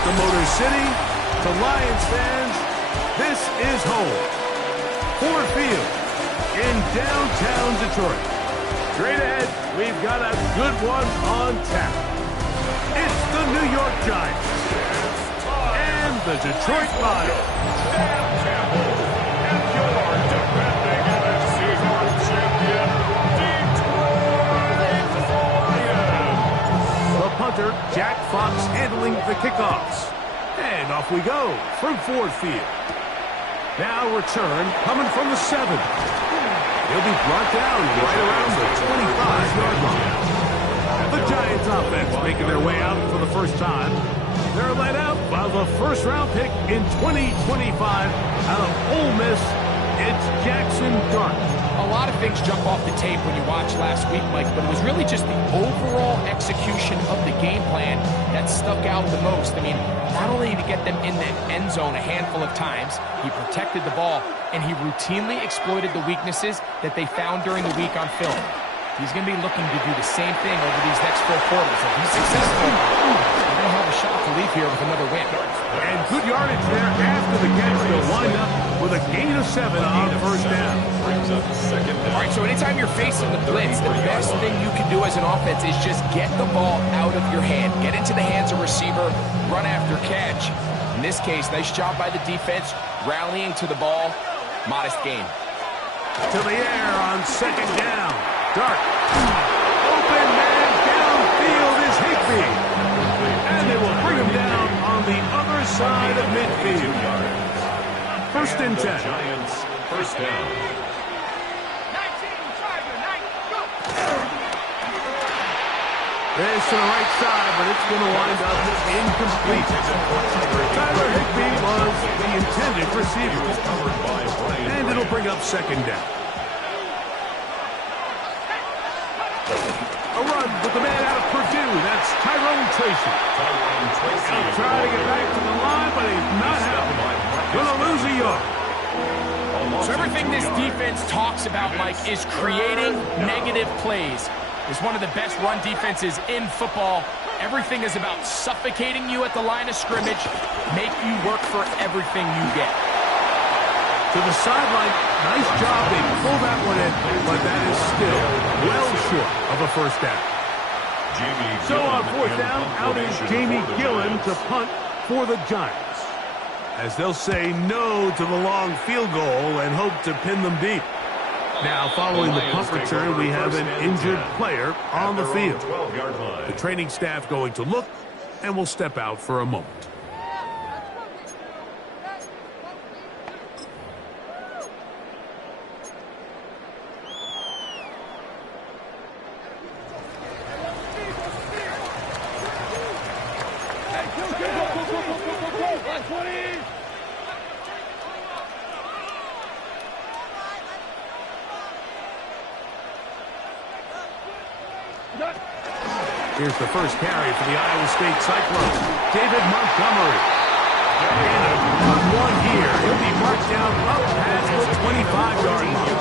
The Motor City, to Lions fans, this is home. Ford Field in downtown Detroit. Straight ahead, we've got a good one on tap. It's the New York Giants and the Detroit Lions. Dan Campbell and your defending NFC North champion, Detroit Lions. The punter, Jack Fox, handling the kickoffs. And off we go from Ford Field. Now return coming from the 7. He'll be brought down right around the 25-yard line. The Giants offense making their way out for the first time. They're led out by the first-round pick in 2025 out of Ole Miss. It's Jackson Dart. A lot of things jump off the tape when you watch last week, Mike, but it was really just the overall execution of the game plan that stuck out the most. I mean, not only did he get them in the end zone a handful of times, he protected the ball, and he routinely exploited the weaknesses that they found during the week on film. He's going to be looking to do the same thing over these next 4 quarters. If he's successful, they're going to have a shot to leave here with another win. And good yardage there after the catch. They'll wind up with a gain of 7 on first down. All right, so anytime you're facing the blitz, the best thing you can do as an offense is just get the ball out of your hand. Get into the hands of receiver, run after catch. In this case, nice job by the defense, rallying to the ball. Modest gain. To the air on second down. Dart. Open man downfield is Higbee. And they will bring him down on the other side of midfield. First and 10. Giants, first down. This to the right side, but it's going to wind up incomplete. Tyler Higbee was the intended receiver. And it'll bring up second down. A run with the man out of Purdue. That's Tyrone Tracy. He'll try to get back to the line, but he's not happening. Going to lose a yard. So everything this defense talks about, Mike, is creating negative plays. It's one of the best run defenses in football. Everything is about suffocating you at the line of scrimmage, make you work for everything you get. To the sideline, nice job. They pull that one in, but that is still well short of a first down. So on fourth down, out is Jamie Gillen to punt for the Giants, as they'll say no to the long field goal and hope to pin them deep. Now, following the punt return, we have an injured player on the field. The training staff going to look, and will step out for a moment. Here's the first carry for the Iowa State Cyclones. David Montgomery. And a good one here. He'll be marked down up past the 25-yard mark.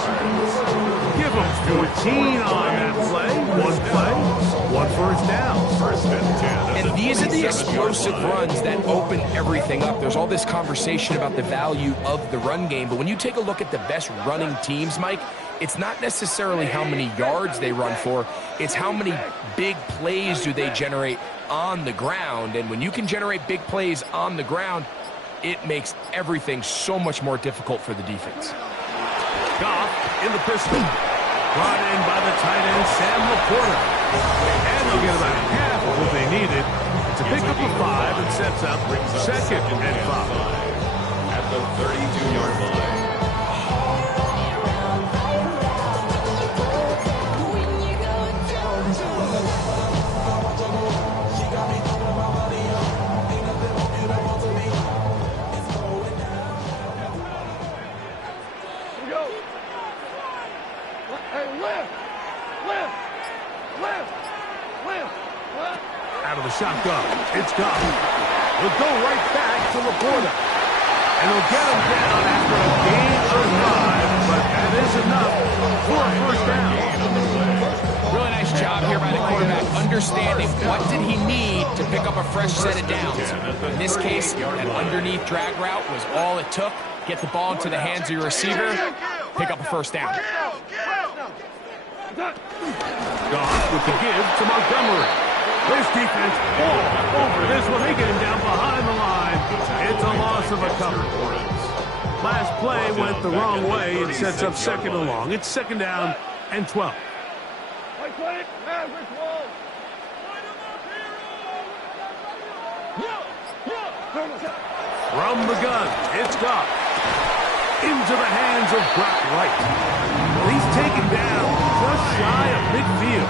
Give him 14 on that play. One first down. First and 10. And these are the explosive runs that open everything up. There's all this conversation about the value of the run game, but when you take a look at the best running teams, Mike, it's not necessarily how many yards they run for, it's how many big plays do they generate on the ground. And when you can generate big plays on the ground, it makes everything so much more difficult for the defense. Goff in the pistol. Brought in by the tight end, Sam Laporta. And they'll get about half of what they needed to pick up a 5 and sets up second and 5. At the 32-yard line. Out of the shotgun, it's Goff. He'll go right back to Laporta. And he'll get him down after a gain of 5, but that is enough for a first down. Really nice job here by the quarterback, understanding what did he need to pick up a fresh set of downs. In this case, an underneath drag route was all it took. Get the ball into the hands of your receiver, pick up a first down. Goff with the give to Montgomery. This defense all over this one. They get him down behind the line. It's a loss of a couple. Last play went the wrong way. It sets up second and long. It's second down and 12. From the gun, it's Goff. Into the hands of Brock Wright. He's taken down just shy of midfield.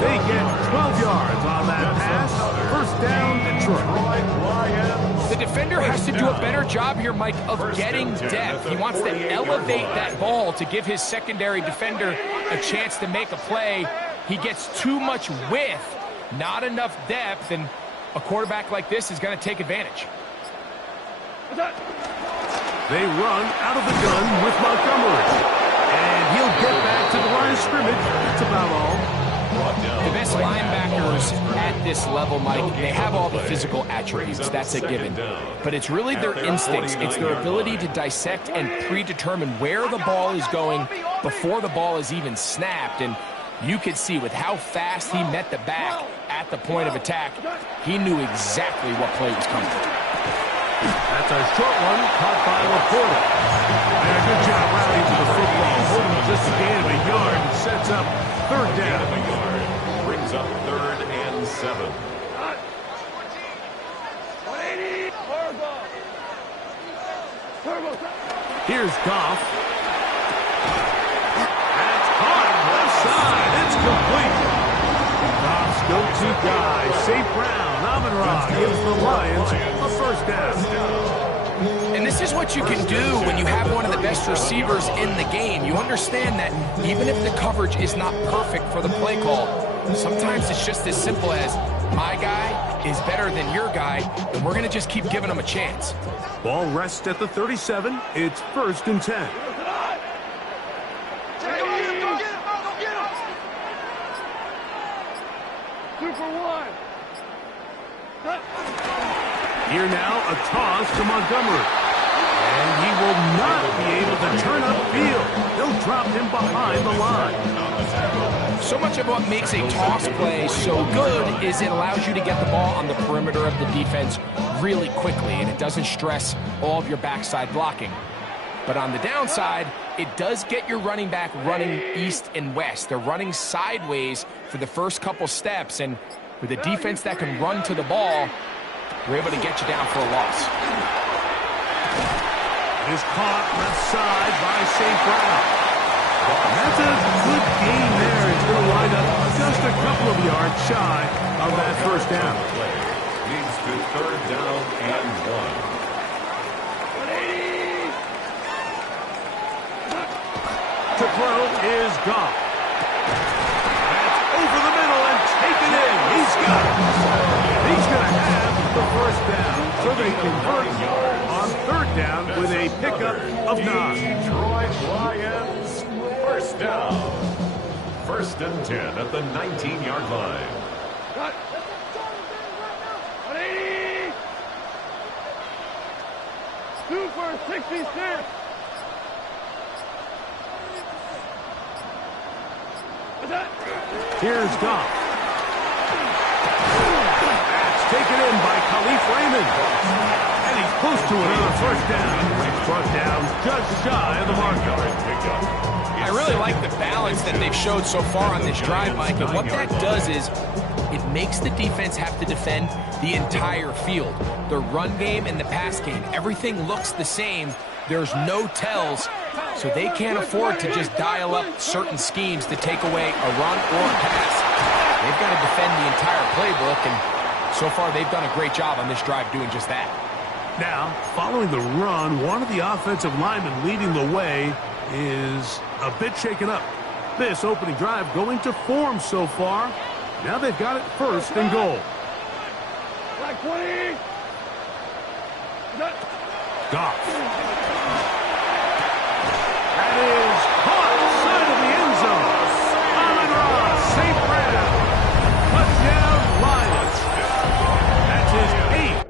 They get 12 yards on that pass. First down, Detroit. The defender has to do a better job here, Mike, of getting depth. He wants to elevate that ball to give his secondary defender a chance to make a play. He gets too much width, not enough depth, and a quarterback like this is going to take advantage. They run out of the gun with Montgomery. And he'll get back to the line of scrimmage. That's about all. The best linebackers at this level, Mike, they have all the physical attributes. That's a given. But it's really their instincts. It's their ability to dissect and predetermine where the ball is going before the ball is even snapped. And you could see with how fast he met the back at the point of attack, he knew exactly what play was coming. That's a short one caught by Laporta. And a good job rallying to the football. Holding just a gain of a yard and sets up third down. Brings up 3rd and 7. Here's Goff. That's caught left side. It's complete. Goff's go-to guy, St. Brown. Amon-Ra gives the Lions a first down. And this is what you can do when you have one of the best receivers in the game. You understand that even if the coverage is not perfect for the play call, sometimes it's just as simple as my guy is better than your guy, and we're going to just keep giving him a chance. Ball rests at the 37. It's 1st and 10. Here now, a toss to Montgomery. And he will not be able to turn upfield. They'll drop him behind the line. So much of what makes a toss play so good is it allows you to get the ball on the perimeter of the defense really quickly, and it doesn't stress all of your backside blocking. But on the downside, it does get your running back running east and west. They're running sideways for the first couple steps, and with a defense that can run to the ball, we're able to get you down for a loss. It is caught left side by St. Brown. That's a good gain there. It's going to wind up just a couple of yards shy of that first down. Leads to 3rd down and 1. To throw is Goff. That's got it. He's going to have the first down. So they convert on third down with a pickup of 9. Detroit Lions, first down. First and 10 at the 19-yard line. Cut. 180. 2 for 66. Here's Goff. That's taken in by Khalif Raymond. And he's close to another first down. He's brought down just shy of the marker. I really like the balance that they've showed so far on this drive, Mike. And what that does is it makes the defense have to defend the entire field. The run game and the pass game, everything looks the same. There's no tells, so they can't afford to just dial up certain schemes to take away a run or a pass. They've got to defend the entire playbook, and so far they've done a great job on this drive doing just that. Now, following the run, one of the offensive linemen leading the way is a bit shaken up. This opening drive going to form so far. Now they've got it first and goal. Like 20. Goff. That is caught side of the end zone. Amon-Ra, St. Brown. Touchdown, Lions. That's his 8th.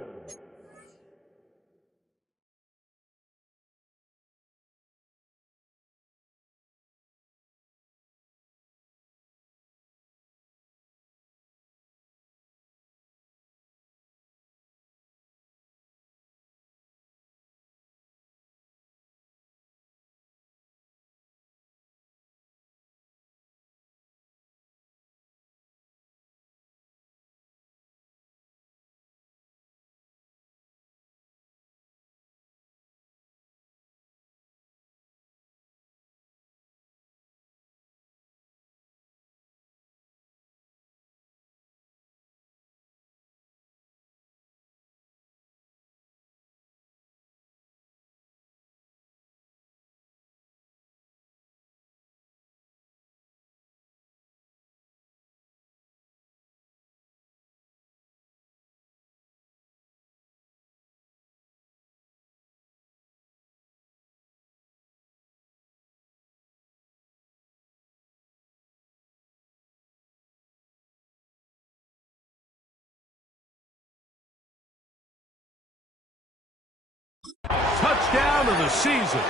Touchdown of the season.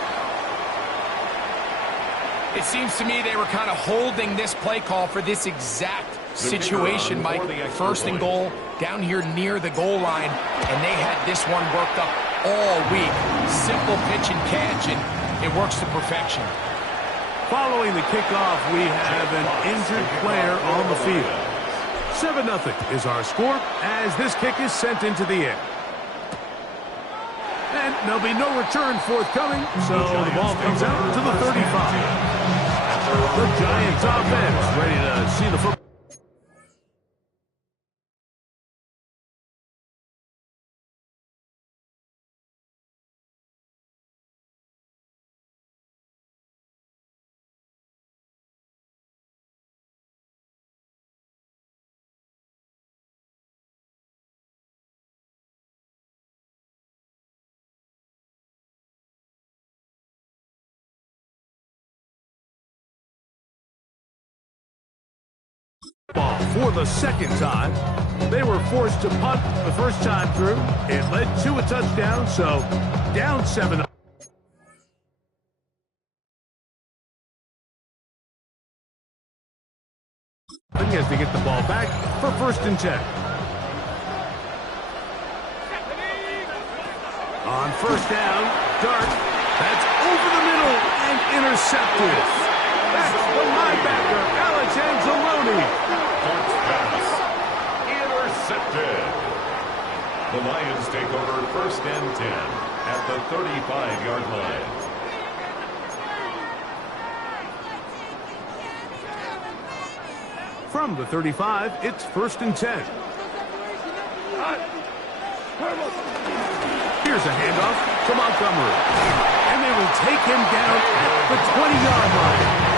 It seems to me they were kind of holding this play call for this exact situation, Mike. First and goal, down here near the goal line, and they had this one worked up all week. Simple pitch and catch, and it works to perfection. Following the kickoff, we have an injured player on the field. 7-0 is our score as this kick is sent into the air. And there'll be no return forthcoming, so the ball comes out to the 35. The Giants offense ready to see the football. For the second time, they were forced to punt the first time through. It led to a touchdown, so down 7. As they get the ball back for first and 10. On first down, Dart. That's over the middle and intercepted. That's the linebacker, Alex Anzalone. Pass intercepted. The Lions take over first and 10 at the 35-yard line. From the 35, it's first and 10. Here's a handoff to Montgomery. And they will take him down at the 20-yard line.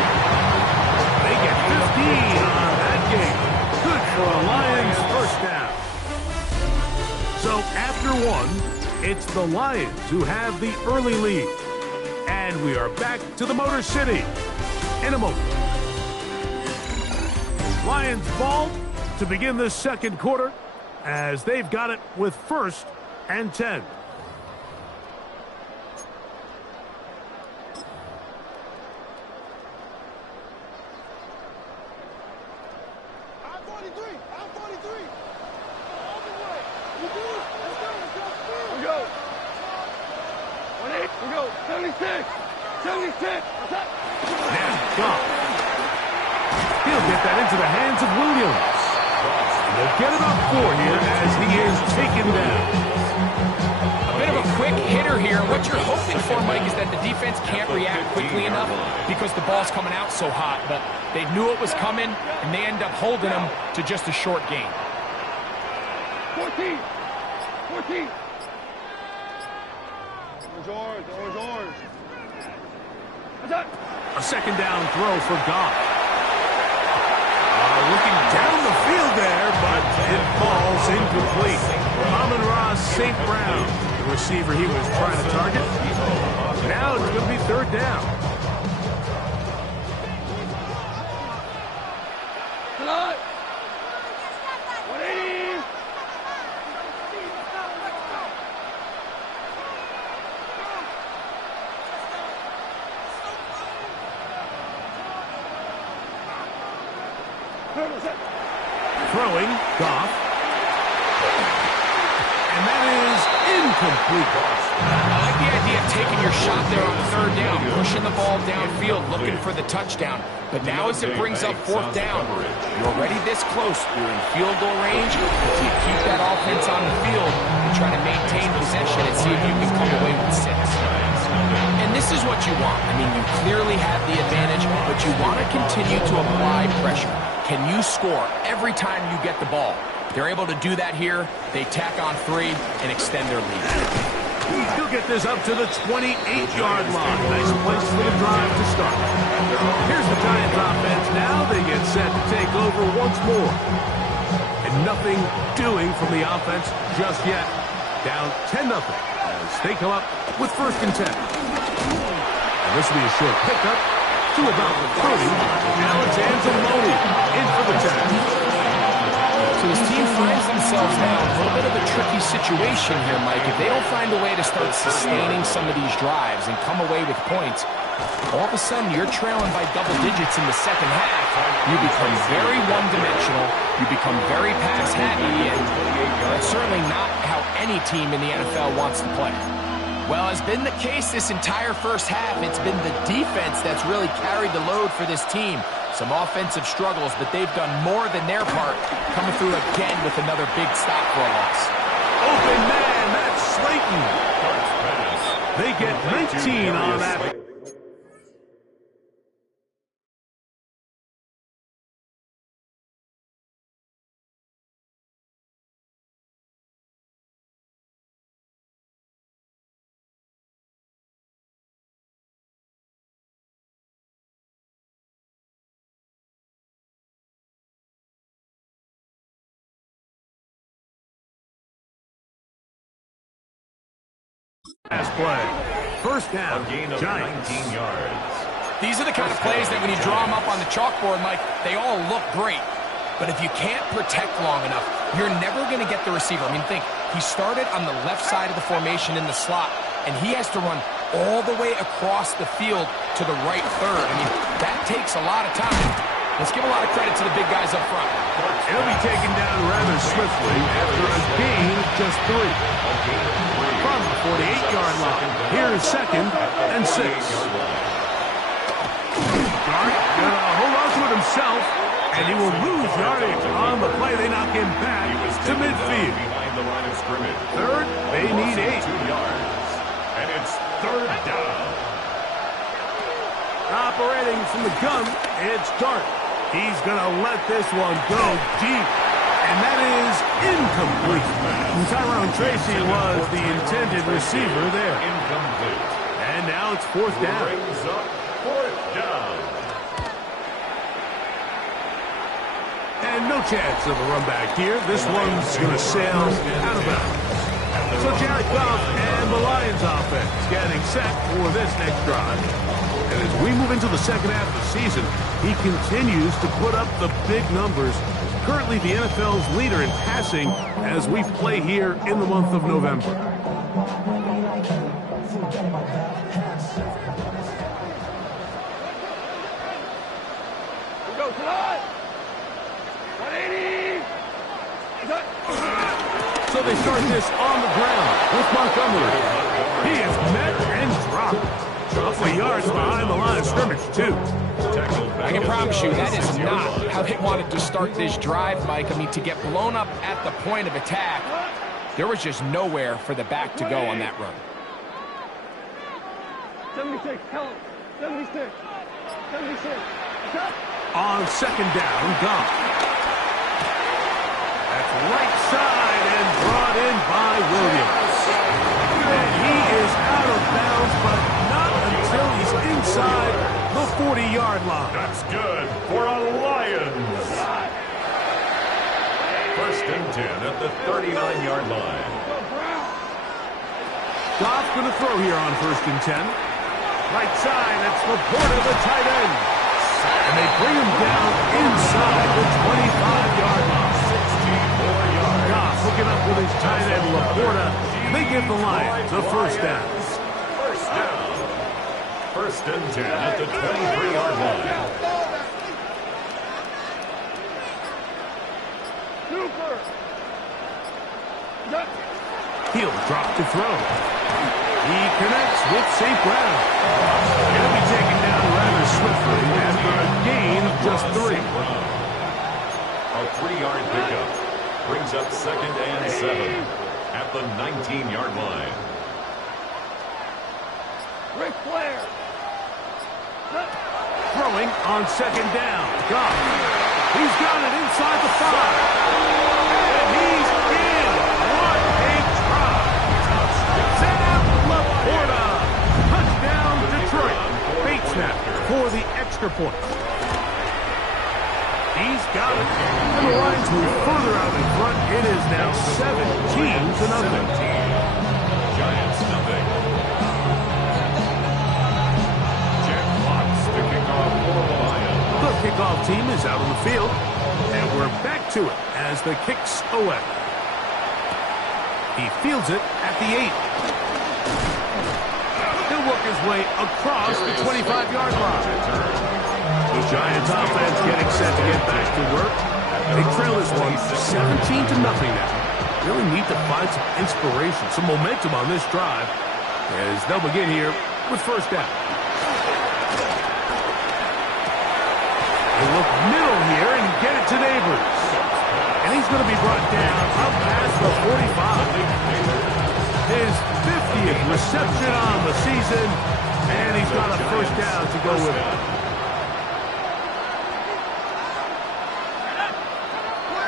They get 15 on that game. Good for a Lions first 10-1. It's the Lions who have the early lead. And we are back to the Motor City in a moment. Lions ball to begin the second quarter as they've got it with 1st and 10. He'll get that into the hands of Williams. They'll get it up 4 here as he is taken down. A bit of a quick hitter here. What you're hoping for, Mike, is that the defense can't react quickly enough because the ball's coming out so hot. But they knew it was coming, and they end up holding them to just a short gain. 14. Orange. A second down throw for Goff. Looking down the field there, but it falls incomplete. Amon-Ra St. Brown, the receiver he was trying to target. Now it's going to be 3rd down. Tonight. 180. Throwing, Goff. And that is incomplete. I like the idea of taking your shot there on 3rd down, pushing the ball downfield, looking for the touchdown. But now as it brings up 4th down, you're already this close. You're in field goal range. If you keep that offense on the field and try to maintain possession and see if you can come away with 6. And this is what you want. I mean, you clearly have the advantage, but you want to continue to apply pressure. Can you score every time you get the ball? They're able to do that here. They tack on 3 and extend their lead. He'll get this up to the 28-yard line. Nice place for the drive to start. Here's the Giants offense now. They get set to take over once more. And nothing doing from the offense just yet. Down 10-0 as they come up with 1st and 10. And this will be a short pickup to about 30. Alex Anzalone in for the tackle. So his team finds themselves now in a little bit of a tricky situation here, Mike. If they don't find a way to start sustaining some of these drives and come away with points, all of a sudden you're trailing by double digits in the second half. You become very one-dimensional. You become very pass-happy, and that's certainly not how any team in the NFL wants to play. Well, it's been the case this entire first half. It's been the defense that's really carried the load for this team. Some offensive struggles, but they've done more than their part, coming through again with another big stop for a loss. Open man, that's Slayton. They get 19 on that. Pass play. 1st down, Giants. 19 yards. These are the kind of plays that when you draw them up on the chalkboard, Mike, they all look great. But if you can't protect long enough, you're never going to get the receiver. I mean, think, he started on the left side of the formation in the slot, and he has to run all the way across the field to the right 3rd. I mean, that takes a lot of time. Let's give a lot of credit to the big guys up front. It'll be taken down rather swiftly after a gain of just 3. From the 48-yard line. Here is 2nd and 6. Dart gonna hold on to it himself, and he will lose yardage on the play. They knock him back to midfield. Behind the line of scrimmage. 3rd, they need 8. 2 yards. And it's 3rd down. Operating from the gun, it's Dart. He's going to let this one go deep. And that is incomplete. Tyrone Tracy was the intended receiver there. Incomplete. And now it's 4th down. Brings up 4th down. And no chance of a run back here. This one's going to sail out of bounds. So Jared Goff and the Lions offense getting set for this next drive. And as we move into the second half of the season, he continues to put up the big numbers. Currently the NFL's leader in passing as we play here in the month of November. Go tonight. 180. So they start this on the ground with Montgomery. He is met and dropped. Couple of yards behind the line of scrimmage, too. I can promise you that is not how they wanted to start this drive, Mike. I mean, to get blown up at the point of attack, there was just nowhere for the back to go on that run. 76, tell him. 76. 76. Cut. On second down, Goff. That's right side and brought in by Williams. And he is out of bounds, but not until he's inside the 40-yard line. That's good for a Lions. First and 10 at the 39-yard line. Goff's going to throw here on first and 10. Right side, that's Laporta, the tight end. And they bring him down inside the 25-yard line. 64 yards. Goff hooking up with his tight end, Laporta. They give the Lions a first down. First down. First and 10 at the 23-yard line. Super. Cut. He'll drop to throw. He connects with St. Brown. He'll be taken down rather swiftly after a gain of just 3. A 3-yard pickup brings up second and 7 at the 19-yard line. Ric Flair. Cut. Throwing on second down. Goff. He's got it inside the 5. And he's in. What a try. Sam Laporta. Touchdown, Detroit. Bait snap for the extra point. He's got it. And the Lions move further out in front. It is now 17-0. Giants nothing. Jeff Fox to kick off for the Lions. The kickoff team is out on the field. And we're back to it as the kick's away. He fields it at the 8. He'll work his way across the 25-yard line. The Giants offense getting set to get back to work. They trail this one 17-0 now. Really need to find some inspiration, some momentum on this drive as they'll begin here with first down. They look middle here and get it to Neighbors. And he's going to be brought down up past the 45. His 50th reception on the season, and he's got a first down to go with it.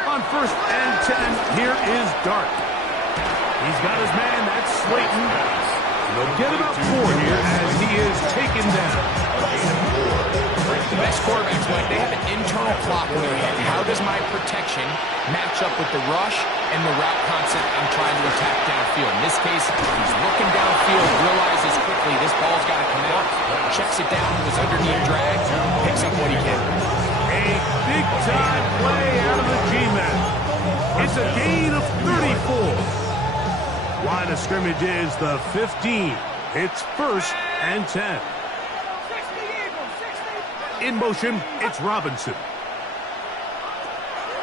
On first and 10, here is Dart. He's got his man, that's Slayton. They'll get about 4 here as he is taken down. The best quarterbacks, Mike, they have an internal clock in their head. How does my protection match up with the rush and the route concept I'm trying to attack downfield? In this case, he's looking downfield, realizes quickly this ball's got to come out, checks it down with his underneath drag, picks up what he can. A big-time play out of the G-Men. It's a gain of 34. Line of scrimmage is the 15. It's first and 10. In motion, it's Robinson.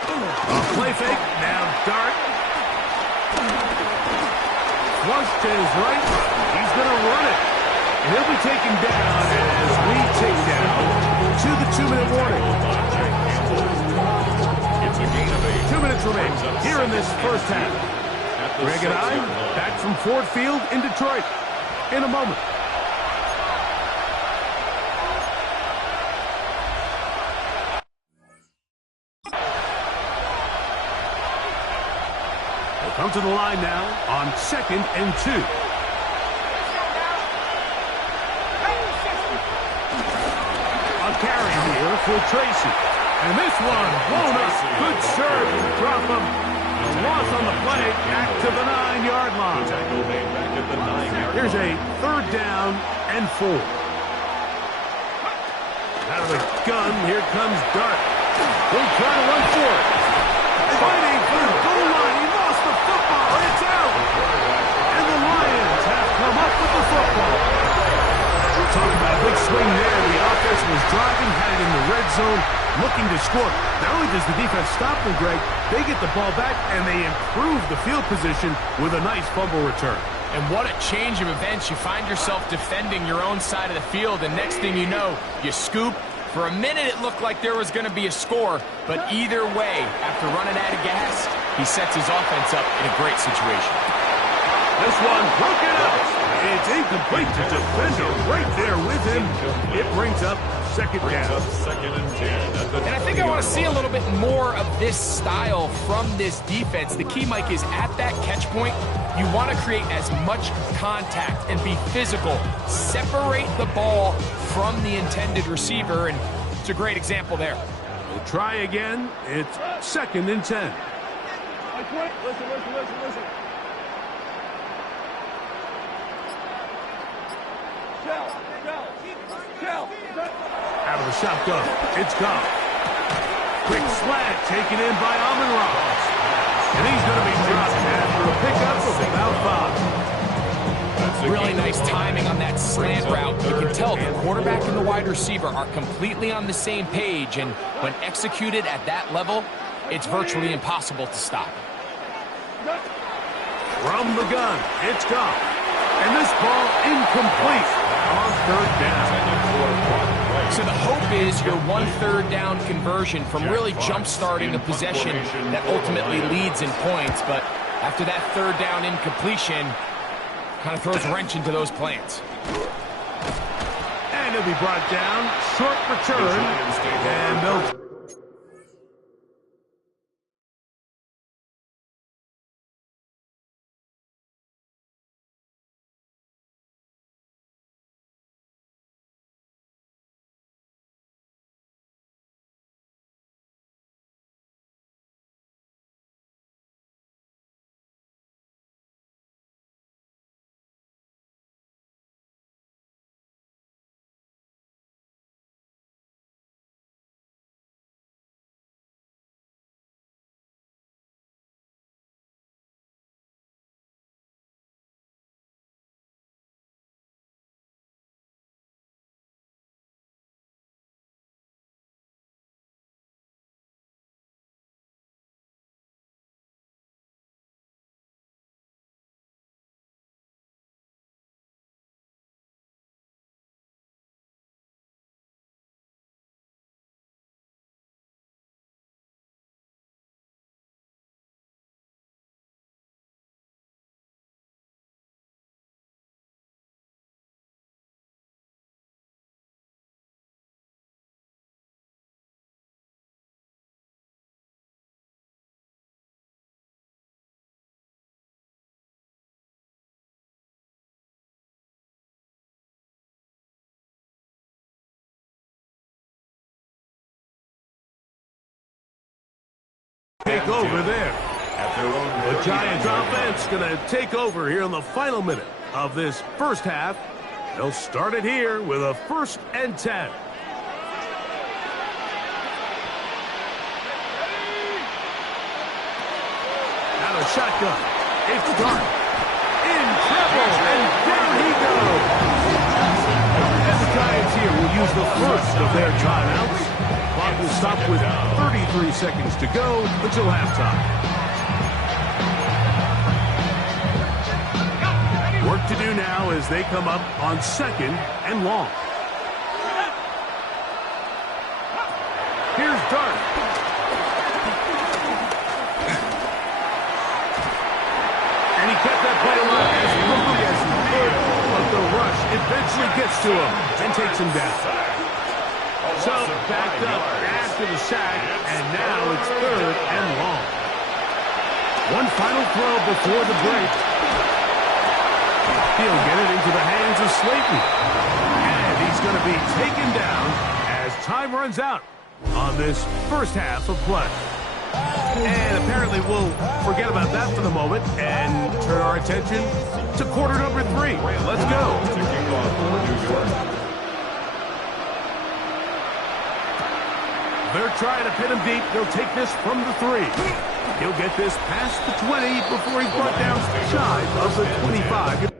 A play fake, now Dart. Flush to his right, he's going to run it. And he'll be taken down as we take down to the 2-minute warning. It's a gain of 8. 2 minutes remain here in this first half. Greg and I back from Ford Field in Detroit in a moment. Come to the line now on second and 2. A carry here for Tracy. And this one blown up. Good serve. Drop him. loss on the play, back to the 9-yard line. Tackle made back at the 9-yard line. Here's a 3rd down and 4. Out of the gun, here comes Dart. He'll try to run for it. Fighting for the goal line. He lost the football. It's out. And the Lions have come up with the football. Talk about a big swing there. The offense was driving, had it in the red zone, looking to score. Not only does the defense stop them, Greg, they get the ball back and they improve the field position with a nice fumble return. And what a change of events. You find yourself defending your own side of the field, and next thing you know, you scoop. For a minute, it looked like there was going to be a score, but either way, after running out of gas, he sets his offense up in a great situation. This one broken up. It's incomplete to defender right there with him. It brings up 2nd down. 2nd and 10. And I think I want to see a little bit more of this style from this defense. The key, Mike, is at that catch point, you want to create as much contact and be physical. Separate the ball from the intended receiver, and it's a great example there. We'll try again. It's 2nd and 10. Listen. Shell. Out of the shotgun. It's gone. Quick slant taken in by Amon-Ra. And he's going to be dropped after a pickup of about 5. Really nice timing on that slant route. You can tell the quarterback and the wide receiver are completely on the same page, and when executed at that level, it's virtually impossible to stop. From the gun, it's gone. And this ball incomplete on 3rd down. So the hope is your 1/3 down conversion from really jump-starting a possession that ultimately leads in points. But after that 3rd down incompletion, kind of throws a wrench into those plans. And he'll be brought down. Short return. And they'll... take over there. The Giants offense going to take over here in the final minute of this first half. They'll start it here with a 1st and 10. Out of shotgun. It's Dart. In trouble, and down he goes. And the Giants here will use the first of their timeouts. Clock will stop with 33 seconds to go until halftime. Work to do now as they come up on 2nd and long. Here's Dart. And he kept that play alive as quickly as he could, but the rush eventually gets to him and takes him down. So, backed up after the sack, and now it's 3rd and long. One final throw before the break. He'll get it into the hands of Slayton. And he's going to be taken down as time runs out on this first half of play. And apparently we'll forget about that for the moment and turn our attention to quarter number 3. Let's go. To kick off for New York. They're trying to pin him deep. They'll take this from the 3. He'll get this past the 20 before he's brought down shy of the 25.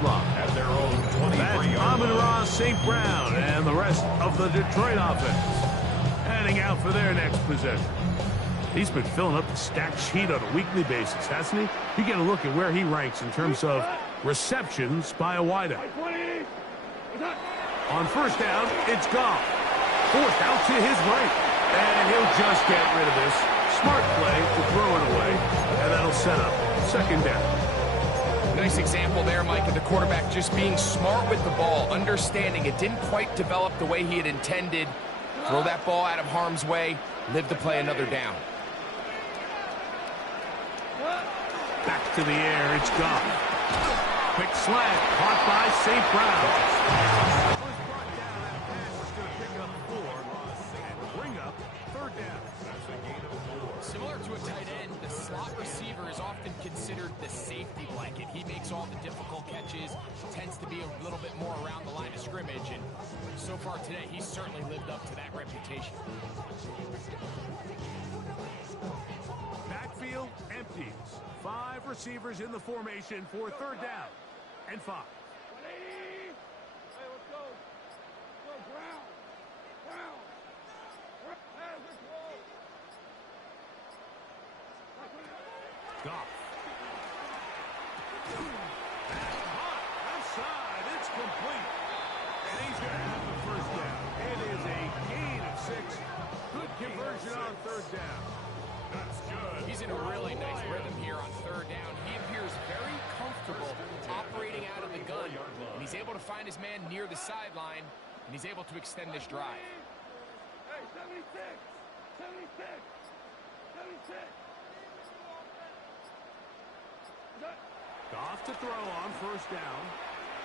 Line. At their own 23-yard Amon-Ra line. St. Brown and the rest of the Detroit offense heading out for their next possession. He's been filling up the stat sheet on a weekly basis, hasn't he? You get a look at where he ranks in terms of receptions by a wideout. On first down, it's Goff. Forced out to his right. And he'll just get rid of this. Smart play to throw it away. And that'll set up second down. Nice example there, Mike, of the quarterback just being smart with the ball, understanding it didn't quite develop the way he had intended. Throw that ball out of harm's way, live to play another down. Back to the air, it's Goff. Quick slant, caught by St. Brown. First brought down, that pass is going to pick up 4 and bring up third down. That's a gain of 4. Similar to a tight end, the slot receiver is often considered the safety blanket. He makes all the difficult catches, tends to be a little bit more around the line of scrimmage, and so far today, he's certainly lived up to that reputation. Backfield empties. 5 receivers in the formation for third down and 5. Hey, let's go. Go, Brown. Brown. There's the goal. Goff. That's hot. Left side. It's complete. And he's going to have the first down. It is a gain of 6. Good conversion on third down. That's good. He's in a really nice rhythm here on third down. He appears very comfortable operating out of the gun, and he's able to find his man near the sideline, and he's able to extend this drive. Hey, 76. 76. 76. Goff to throw on first down.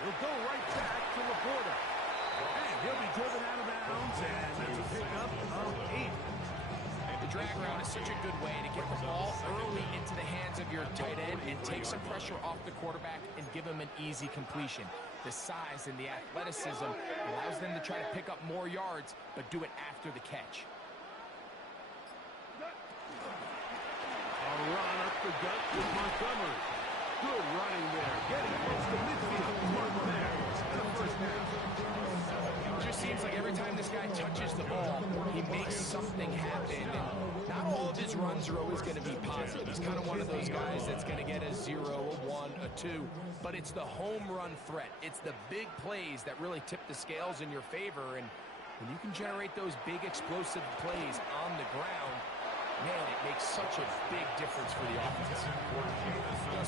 He'll go right back to Laporta. And he'll be driven out of bounds, and that's a pickup of 8. The drag route is such a good way to get the ball early into the hands of your tight end and take some pressure off the quarterback and give him an easy completion. The size and the athleticism allows them to try to pick up more yards, but do it after the catch. A run up the gut with Montgomery. Good running there. Getting close to midfield. Mark there. And a first down. It just seems like every time this guy touches the ball, he makes something happen. And not all of his runs are always going to be positive. He's kind of one of those guys that's going to get a 0, a 1, a 2. But it's the home run threat. It's the big plays that really tip the scales in your favor. And when you can generate those big explosive plays on the ground, man, it makes such a big difference for the offense.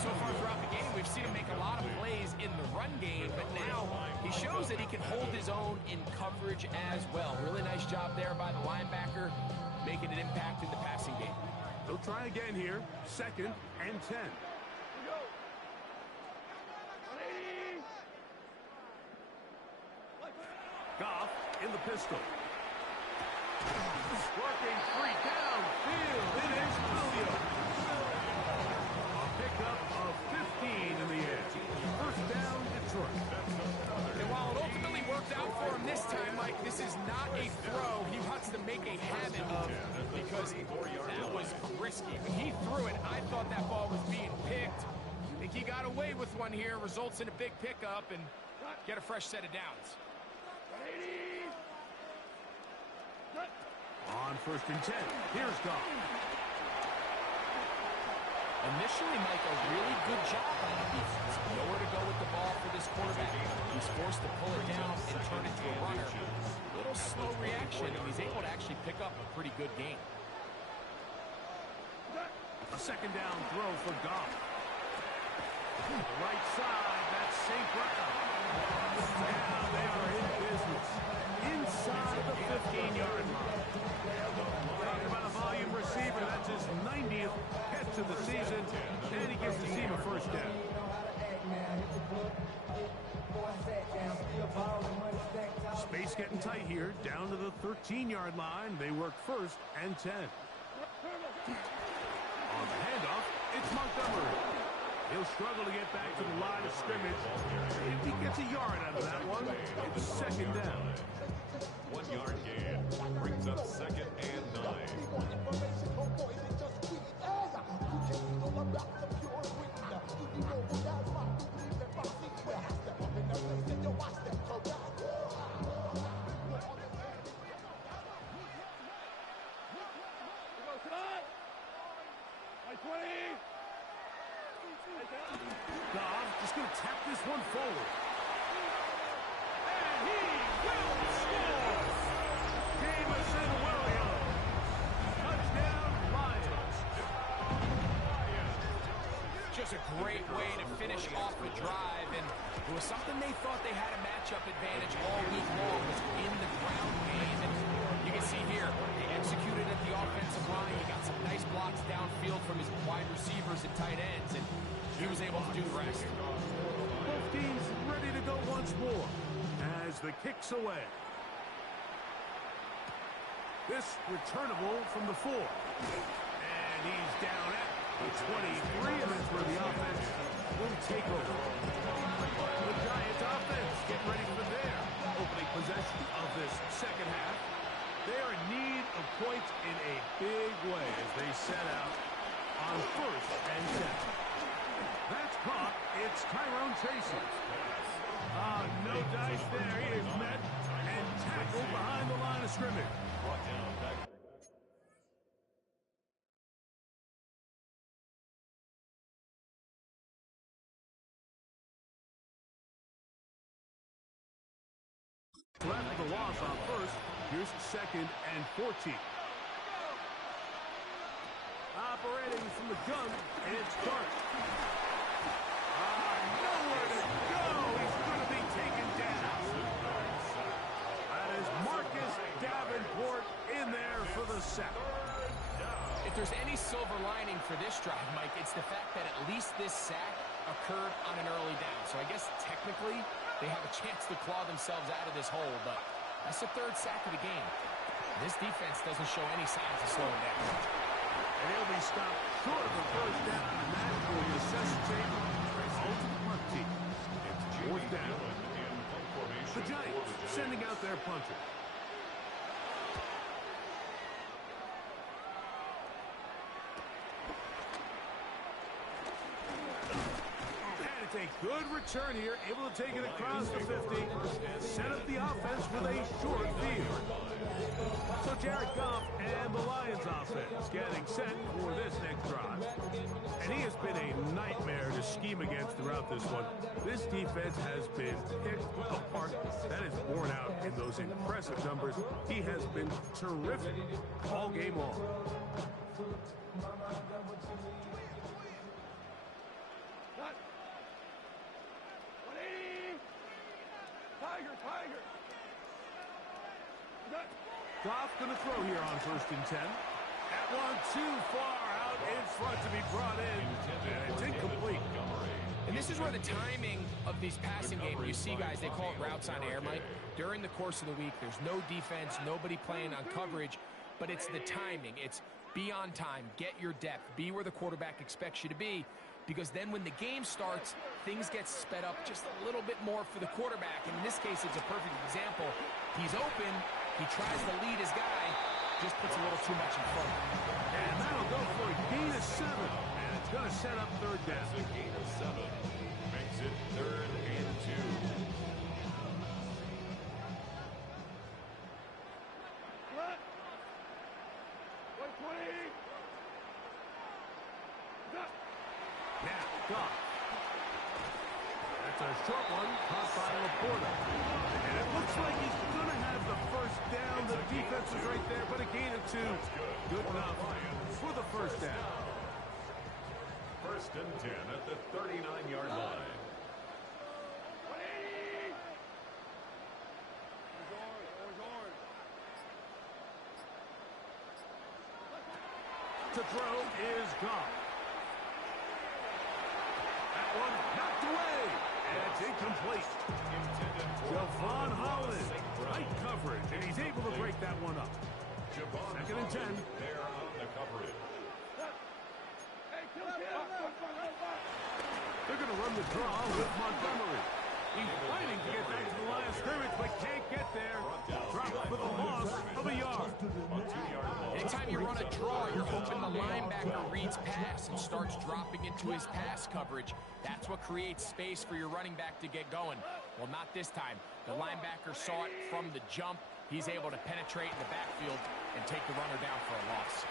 So far throughout the game, we've seen him make a lot of plays in the run game, but now he shows that he can hold his own in coverage as well. Really nice job there by the linebacker, making an impact in the passing game. He'll try again here. Second and 10. Goff in the pistol. Working free downfield. It is Julio. A pickup of 15 in the air. First down, Detroit. And while it ultimately worked out for him this time, Mike, this is not a throw he wants to make a habit of because that was risky. When he threw it, I thought that ball was being picked. I think he got away with one here, results in a big pickup, and get a fresh set of downs. On first and 10, here's Goff. Initially, Mike, a really good job on the defense. Nowhere to go with the ball for this quarterback. He's forced to pull it down and turn it to a runner. A little slow reaction, and he's able to actually pick up a pretty good game. A second down throw for Goff. Right side, that's St. Brown. Now they are in business. Inside the 15-yard line. Talk about a volume receiver. That's his 90th catch of the season. And he gives the team a first down. Space getting tight here. Down to the 13-yard line. They work first and 10. On the handoff, it's Montgomery. He'll struggle to get back to the line of scrimmage. If he gets a yard out of that one, it's second down. 1 yard gain. Brings up second and 9. this one forward. And he will score! Jameson Williams. Touchdown, Lions. Just a great way to finish off the drive, and it was something they thought they had a matchup advantage all week long, was in the ground game. And you can see here, they executed at the offensive line. He got some nice blocks downfield from his wide receivers and tight ends, and he was able to do the rest. Both teams ready to go once more as the kick's away. This returnable from the 4. And he's down at the 23, and that's where the offense will take over. The Giants offense get ready for their opening possession of this second half. They are in need of points in a big way as they set out on 1st and 10. That's caught. It's Tyrone Tracy. No dice there. He is met and tackled behind the line of scrimmage. Left the loss on 1st. Here's 2nd and 14. Operating from the gun, and it's Dart. Nowhere to go. He's going to be taken down. That is Marcus Davenport in there for the sack. If there's any silver lining for this drive, Mike, it's the fact that at least this sack occurred on an early down. So I guess technically they have a chance to claw themselves out of this hole, but that's the 3rd sack of the game. This defense doesn't show any signs of slowing down. And he'll be stopped short of the 1st down, and that will necessitate ultimate punt team. It's 4th down. The Giants sending out their punter. And it's a good return here, able to take it across the 50, set up the offense with a short field. So Jared Goff and the Lions offense getting set for this next drive. And he has been a nightmare to scheme against throughout this one. This defense has been picked apart. That is borne out in those impressive numbers. He has been terrific all game long. Cut. 180. Tiger, Tiger. Cut. Goff going to throw here on 1st and 10. That one too far out in front to be brought in, and it's incomplete. And this is where the timing of these passing games, you see guys, they call it routes on air, Mike. During the course of the week, there's no defense, nobody playing on coverage, but it's the timing. It's be on time, get your depth, be where the quarterback expects you to be, because then when the game starts, things get sped up just a little bit more for the quarterback. And in this case, it's a perfect example. He's open, he tries to lead his guy, just puts a little too much in front. And that'll go for a gain of 7. And it's going to set up 3rd down. A gain of 7 makes it 3rd and 2. Cut. 120. Cut. Now, Goff. That's a short one, caught by Laporta. And it looks like he's going to have the 1st down. The defense is right there, but a gain of 2. Good enough for the 1st down. 1st and 10 at the 39-yard line. 180. Orange, orange. To throw is Goff. That one knocked away. And it's incomplete. Javon Holland, right coverage, and he's able to break that one up. 2nd and 10. There on the coverage. Hey, kill him. They're going to run the draw with Montgomery. He's fighting to get back to the line of scrimmage, but can't get there. Dropped for the loss of a yard. Anytime you run a draw, you're hoping the linebacker reads pass and starts dropping into his pass coverage. That's what creates space for your running back to get going. Well, not this time. The linebacker saw it from the jump. He's able to penetrate in the backfield and take the runner down for a loss.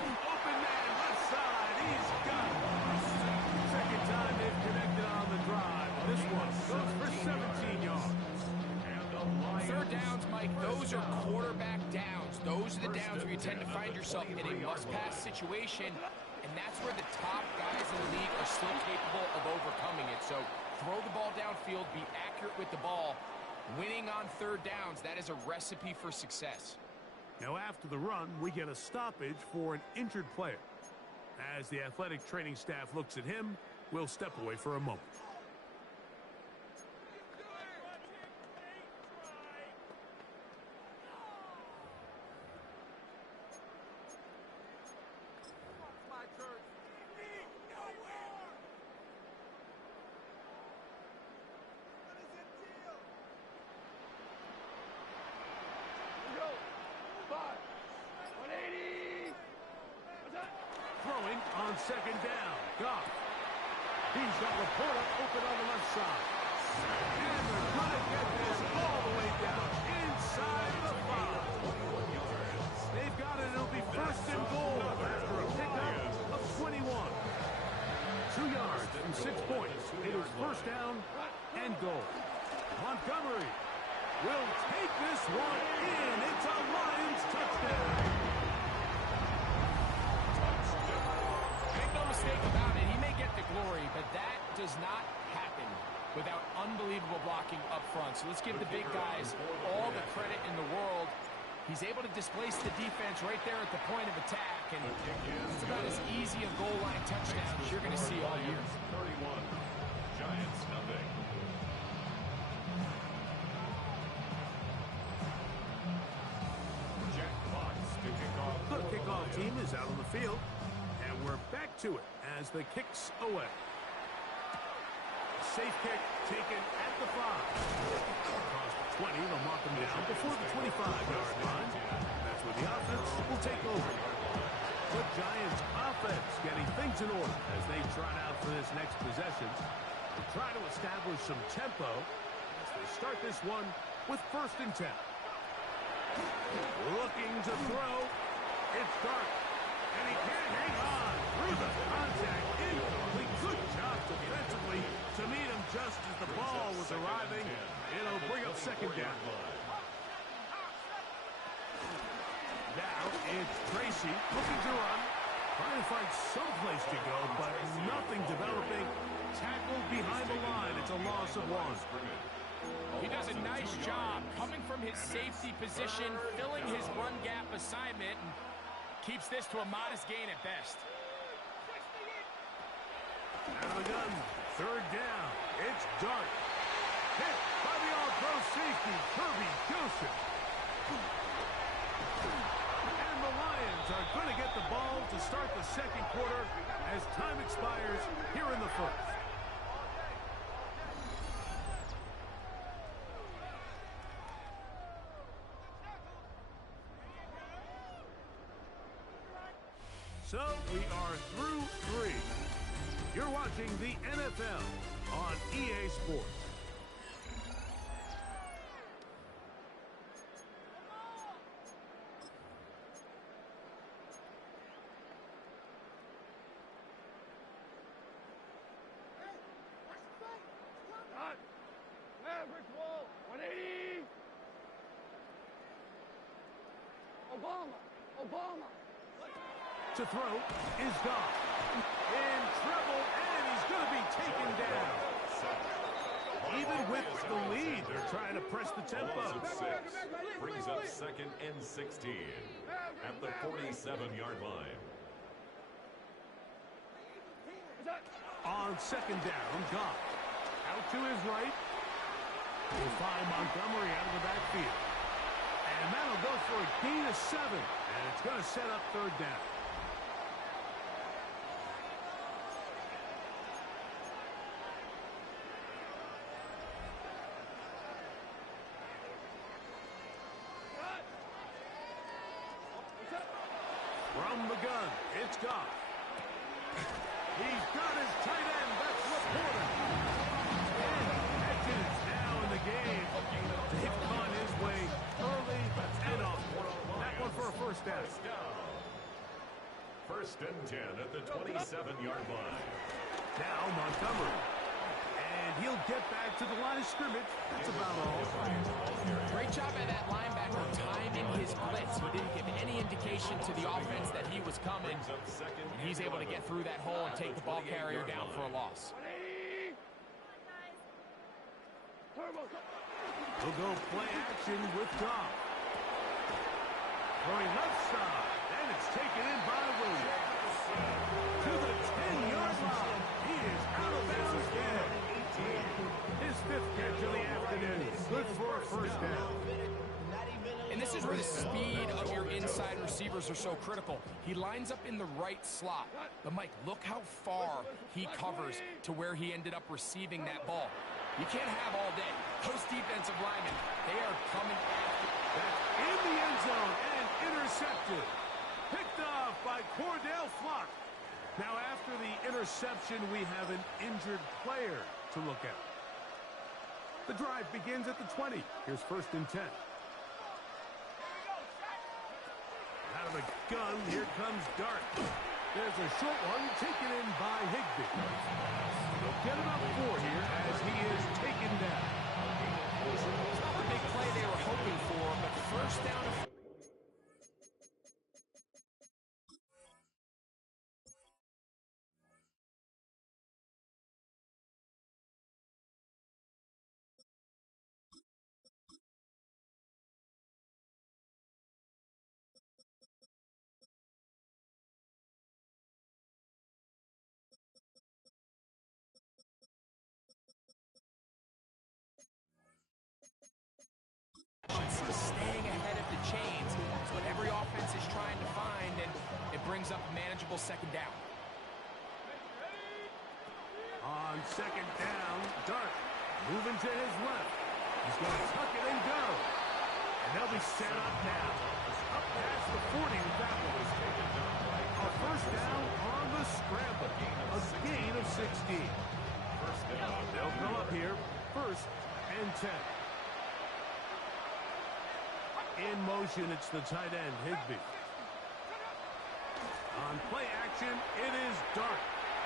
Open man, left side. He's got it. Second time they've connected on the drive. This one goes for 17 yards. Third downs, Mike, those are quarterback downs. Those are the downs where you tend to find yourself in a must-pass situation, and that's where the top guys in the league are still capable of overcoming it. So throw the ball downfield, be accurate with the ball. Winning on third downs, that is a recipe for success. Now after the run, we get a stoppage for an injured player. As the athletic training staff looks at him, we'll step away for a moment. Throwing on second down. Goff. He's got Laporta open on the left side. And they're going to get this all the way down inside the 5. They've got it. It'll be first and goal after a pickup of 21. 2 yards from 6 points. It is first down and goal. Montgomery will take this one in. It's a Lions touchdown. Mistake about it, he may get the glory, but that does not happen without unbelievable blocking up front. So let's give the big guys all the credit in the world. He's able to displace the defense right there at the point of attack, and it's about as easy a goal line touchdown as you're going to see all year. 31, Giants nothing. Jack Fox to kick off. The kickoff team is out on the field. And we're back to it as the kick's away. Safe kick taken at the 5. Across the 20, they'll mark them down before the 25-yard line. That's where the offense will take over. The Giants offense getting things in order as they trot out for this next possession. To try to establish some tempo as they start this one with first and 10. Looking to throw. It's Dark. And he can't hang on through the contact. Incomplete. Good job defensively to meet him just as the ball was arriving. It'll bring up second down. Now it's Tracy looking to run. Trying to find some place to go, but nothing developing. Tackled behind the line. It's a loss of 1. He does a nice job coming from his safety position, filling his run gap assignment, and keeps this to a modest gain at best. Out of the gun, third down. It's Dark. Hit by the all-pro safety, Kirby Joseph. And the Lions are going to get the ball to start the second quarter as time expires here in the first. So we are through 3. You're watching the NFL on EA Sports. Cut. Maverick wall. 180. Obama. To throw is Goff. In trouble, and he's going to be taken down. Even with the lead, they're trying to press the tempo. 6 brings up second and 16 at the 47-yard line. On second down, Goff. Out to his right. We'll find Montgomery out of the backfield. And that'll go for a gain of 7. And it's going to set up third down. From the gun, it's Goff. He's got his tight end. That's Laporta. And Hedges now in the game. They've gone his way early and often. That one for a first down. First and 10 at the 27-yard line. Now Montgomery. And he'll get back to the line of scrimmage. That's about all. Great job by that linebacker timing his blitz. He didn't give any indication to the offense that he was coming. And he's able to get through that hole and take the ball carrier down for a loss. We'll go play action with Goff. Throwing left side, and it's taken in by Williams. To the 10-yard line. He is out of bounds again. His fifth catch of the afternoon. Good for a first down. And this is where the speed of your inside receivers are so critical. He lines up in the right slot. But, Mike, look how far he covers to where he ended up receiving that ball. You can't have all day. Those defensive linemen, they are coming after. That's in the end zone and intercepted. Picked off by Cordell Flock. Now, after the interception, we have an injured player to look at. The drive begins at the 20. Here's 1st and 10. Out of the gun, here comes Dart. There's a short one taken in by Higbee. They'll get him up 4 here as he is taken down. It's not the big play they were hoping for, but first down. Staying ahead of the chains. It's what every offense is trying to find, and it brings up a manageable 2nd down. On 2nd down, Dart moving to his left. He's going to tuck it and go. And they'll be set up now. Up past the 40 with that one. A first down on the scramble. A gain of 16. They'll come up here, 1st and 10. In motion, it's the tight end, Higbee. On play action, it is Dart.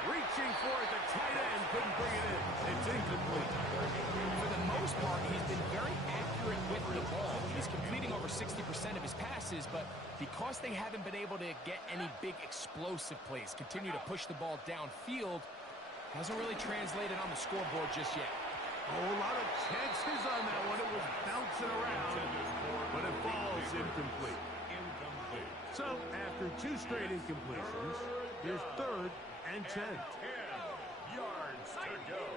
Reaching for it, the tight end couldn't bring it in. It's incomplete. For the most part, he's been very accurate with the ball. He's completing over 60% of his passes, but because they haven't been able to get any big explosive plays, continue to push the ball downfield, hasn't really translated on the scoreboard just yet. A whole lot of chances on that one. It was bouncing around, but it falls incomplete. So, after 2 straight incompletions, here's 3rd and 10. 10 yards to go.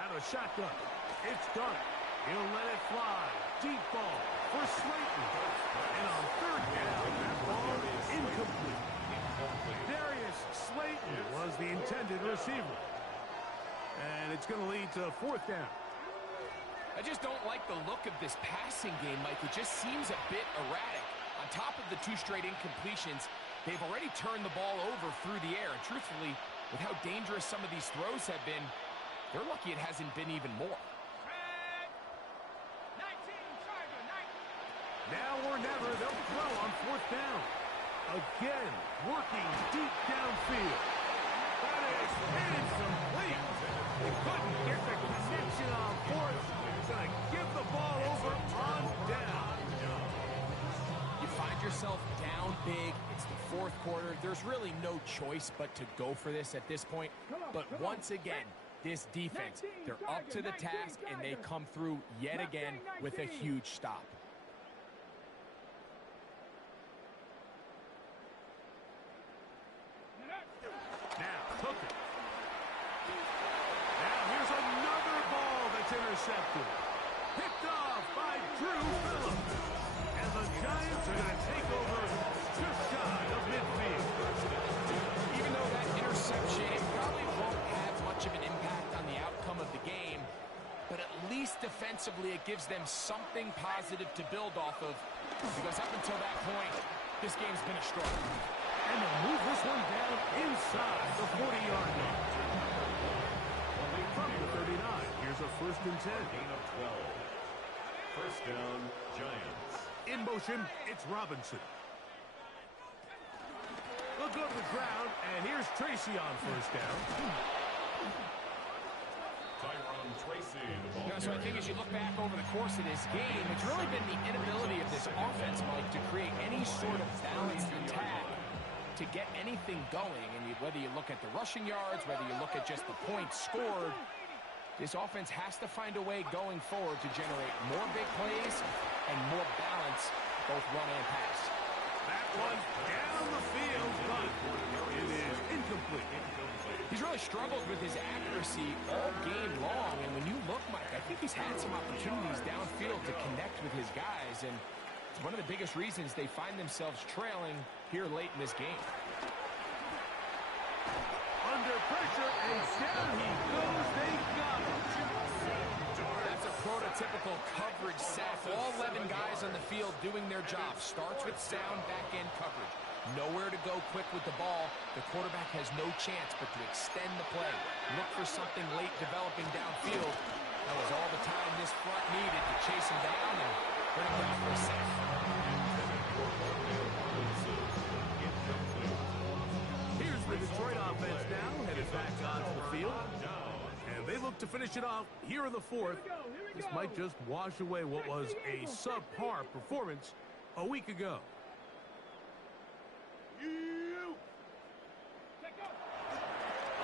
Out of shotgun. It's Dart. He'll let it fly. Deep ball for Slayton. And on 3rd down, that ball is incomplete. Darius Slayton was the intended receiver. And it's going to lead to 4th down. I just don't like the look of this passing game, Mike. It just seems a bit erratic. On top of the 2 straight incompletions, they've already turned the ball over through the air. And truthfully, with how dangerous some of these throws have been, they're lucky it hasn't been even more. Now or never, they'll throw on 4th down. Again, working deep downfield. That is incomplete. They couldn't get the connection on 4th. He's going to give the ball over on down. You find yourself down big. It's the 4th quarter. There's really no choice but to go for this at this point. But once again, this defense, they're up to the task, and they come through yet again with a huge stop. Now, Hooker. Now, here's another ball that's intercepted. Picked off by Drew Phillips. And the Giants are going to take over just shy of midfield. Even though that interception, it probably won't have much of an impact on the outcome of the game, but at least defensively it gives them something positive to build off of, because up until that point, this game's been a struggle. And they'll move this one down inside the 40-yard line. From the 39, here's a 1st and 10. Gain of 12. First down, Giants. In motion, it's Robinson. They'll go to the ground, and here's Tracy on first down. Tyrone Tracy, the ball So I think as you look back over the course of this game, it's really been the inability of this offense, Mike, to create any sort of balanced attack to get anything going. And whether you look at the rushing yards, whether you look at just the points scored, this offense has to find a way going forward to generate more big plays and more balance, both run and pass. That one down the field, but it is incomplete. He's really struggled with his accuracy all game long, and when you look, Mike, I think he's had some opportunities downfield to connect with his guys, and it's one of the biggest reasons they find themselves trailing here late in this game. Under pressure, and down he goes. They got him. That's a prototypical coverage sack. All 11 guys on the field doing their job. Starts with sound back-end coverage. Nowhere to go quick with the ball. The quarterback has no chance but to extend the play. Look for something late developing downfield. That was all the time this front needed to chase him down and bring him down for a sack. Here's the Detroit offense now, headed back onto the field. And they look to finish it off here in the fourth. This might just wash away what was a subpar performance a week ago.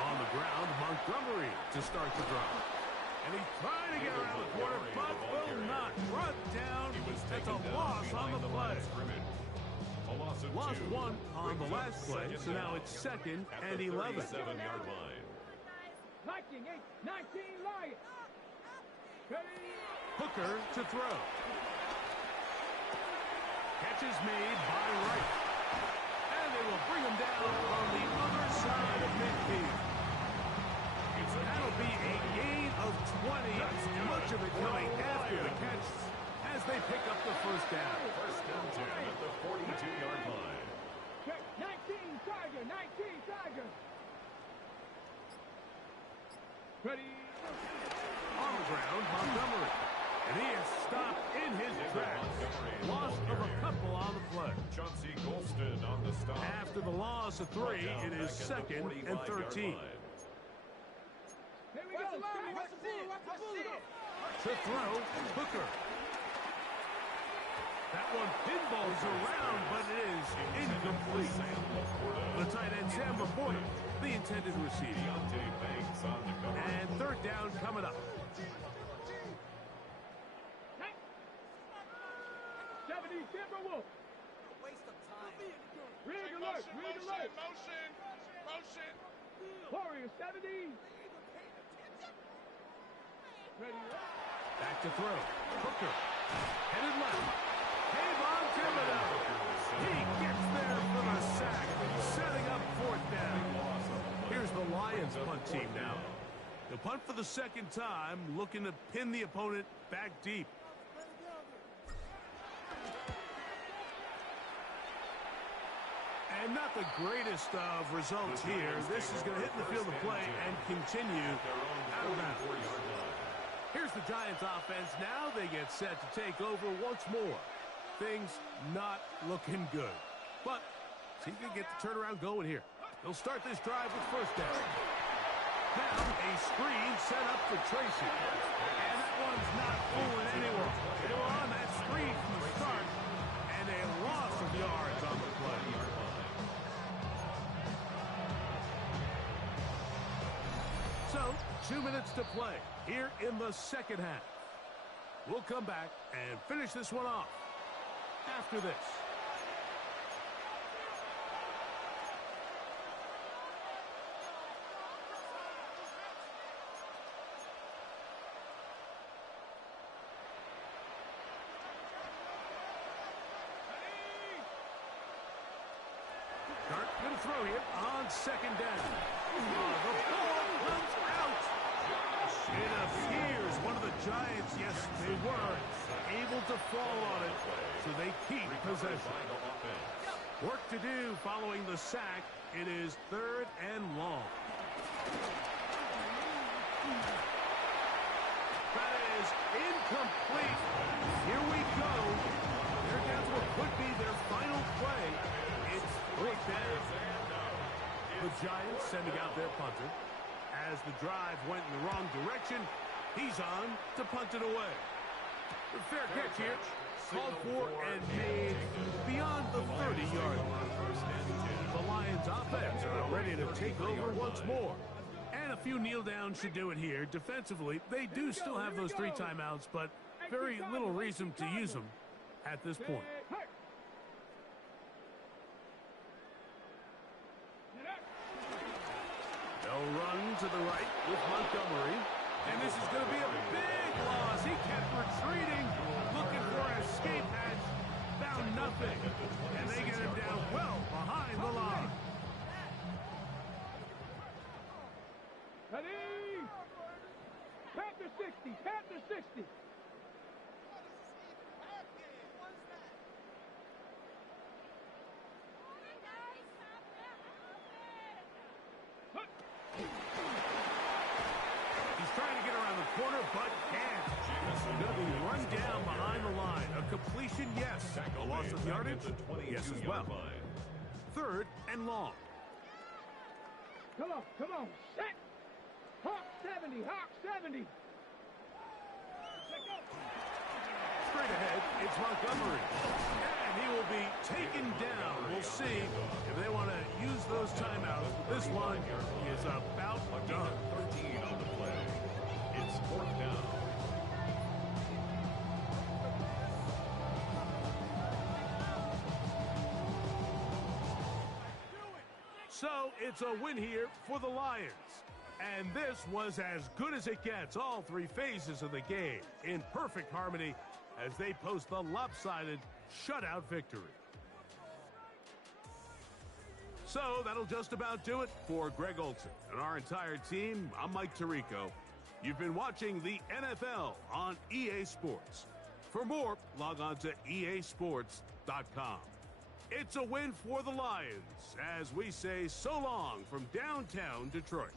On the ground, Montgomery to start the drive. And he's trying to get around the corner, but will not. Brought down. That's a loss on the play. Lost one on the last play, so now it's 2nd and 11. 7-yard line. 19, 19, Lions. Hooker to throw. Catch is made by Wright. And they will bring him down on the other side of midfield. That'll be a gain of 20. Much of it coming after the catch as they pick up the first down. First and 10 at the 42-yard line. 19, Tiger, 19, Tiger. Ready. On the ground, Montgomery. And he is stopped in his tracks. Loss of a couple on the play. Chauncey Golston on the stop. After the loss of 3, it is 2nd and 13. Here we go. Watch the bull. To throw, Hooker. That one pinballs around, but it is incomplete. The tight end, Sam Laporta, the intended receiver. Deontay Banks on the cover. And 3rd down coming up. 70, Timberwolf. Waste of time. Rig alert, rig alert. Motion. Warriors, 70. Ready. Back to throw. Hooker. Headed left. Kayvon Thibodeaux. He gets there for the sack, setting up 4th down. Here's the Lions punt team now. The punt for the 2nd time, looking to pin the opponent back deep. And not the greatest of results here. This is going to hit the field of play and continue out of bounds. Here's the Giants offense now. They get set to take over once more. Things not looking good. But see if he can get the turnaround going here. They'll start this drive with first down. Now a screen set up for Tracy. And that one's not fooling anyone. They were on that screen from the start. And a loss of yards on the play. So, 2 minutes to play here in the 2nd half. We'll come back and finish this one off after this. Dart going to throw here on 2nd down. The ball comes out. It appears one of the Giants, yes, they were able to fall on it, so they keep possession. Work to do following the sack. It is 3rd and long. That is incomplete. Here we go. They're down to what could be their final play. It's 4th down. punter. As the drive went in the wrong direction, he's on to punt it away. The fair catch here, called for and made beyond the 30-yard line. The Lions offense are ready to take over once more. And a few kneel downs should do it here. Defensively, they do still have those 3 timeouts, but very little reason to use them at this point. They'll run to the right with Montgomery. And this is going to be a big loss. He kept retreating, looking for an escape hatch. Found nothing. And they get him down well behind the line. Ready? Panther 60, Panther 60. He's trying to get around the corner, but can't. Going to be run down behind the line. A completion, yes. A loss of yardage, yes as well. 3rd and long. Come on, set. Hawk 70, Hawk 70. Straight ahead, it's Montgomery. And he will be taken down. We'll see if they want to use those timeouts. This one is about done. 13 on the play. It's 4th down. So it's a win here for the Lions. And this was as good as it gets. All 3 phases of the game in perfect harmony as they post the lopsided shutout victory. So that'll just about do it for Greg Olsen and our entire team. I'm Mike Tirico. You've been watching the NFL on EA Sports. For more, log on to easports.com. It's a win for the Lions as we say so long from downtown Detroit.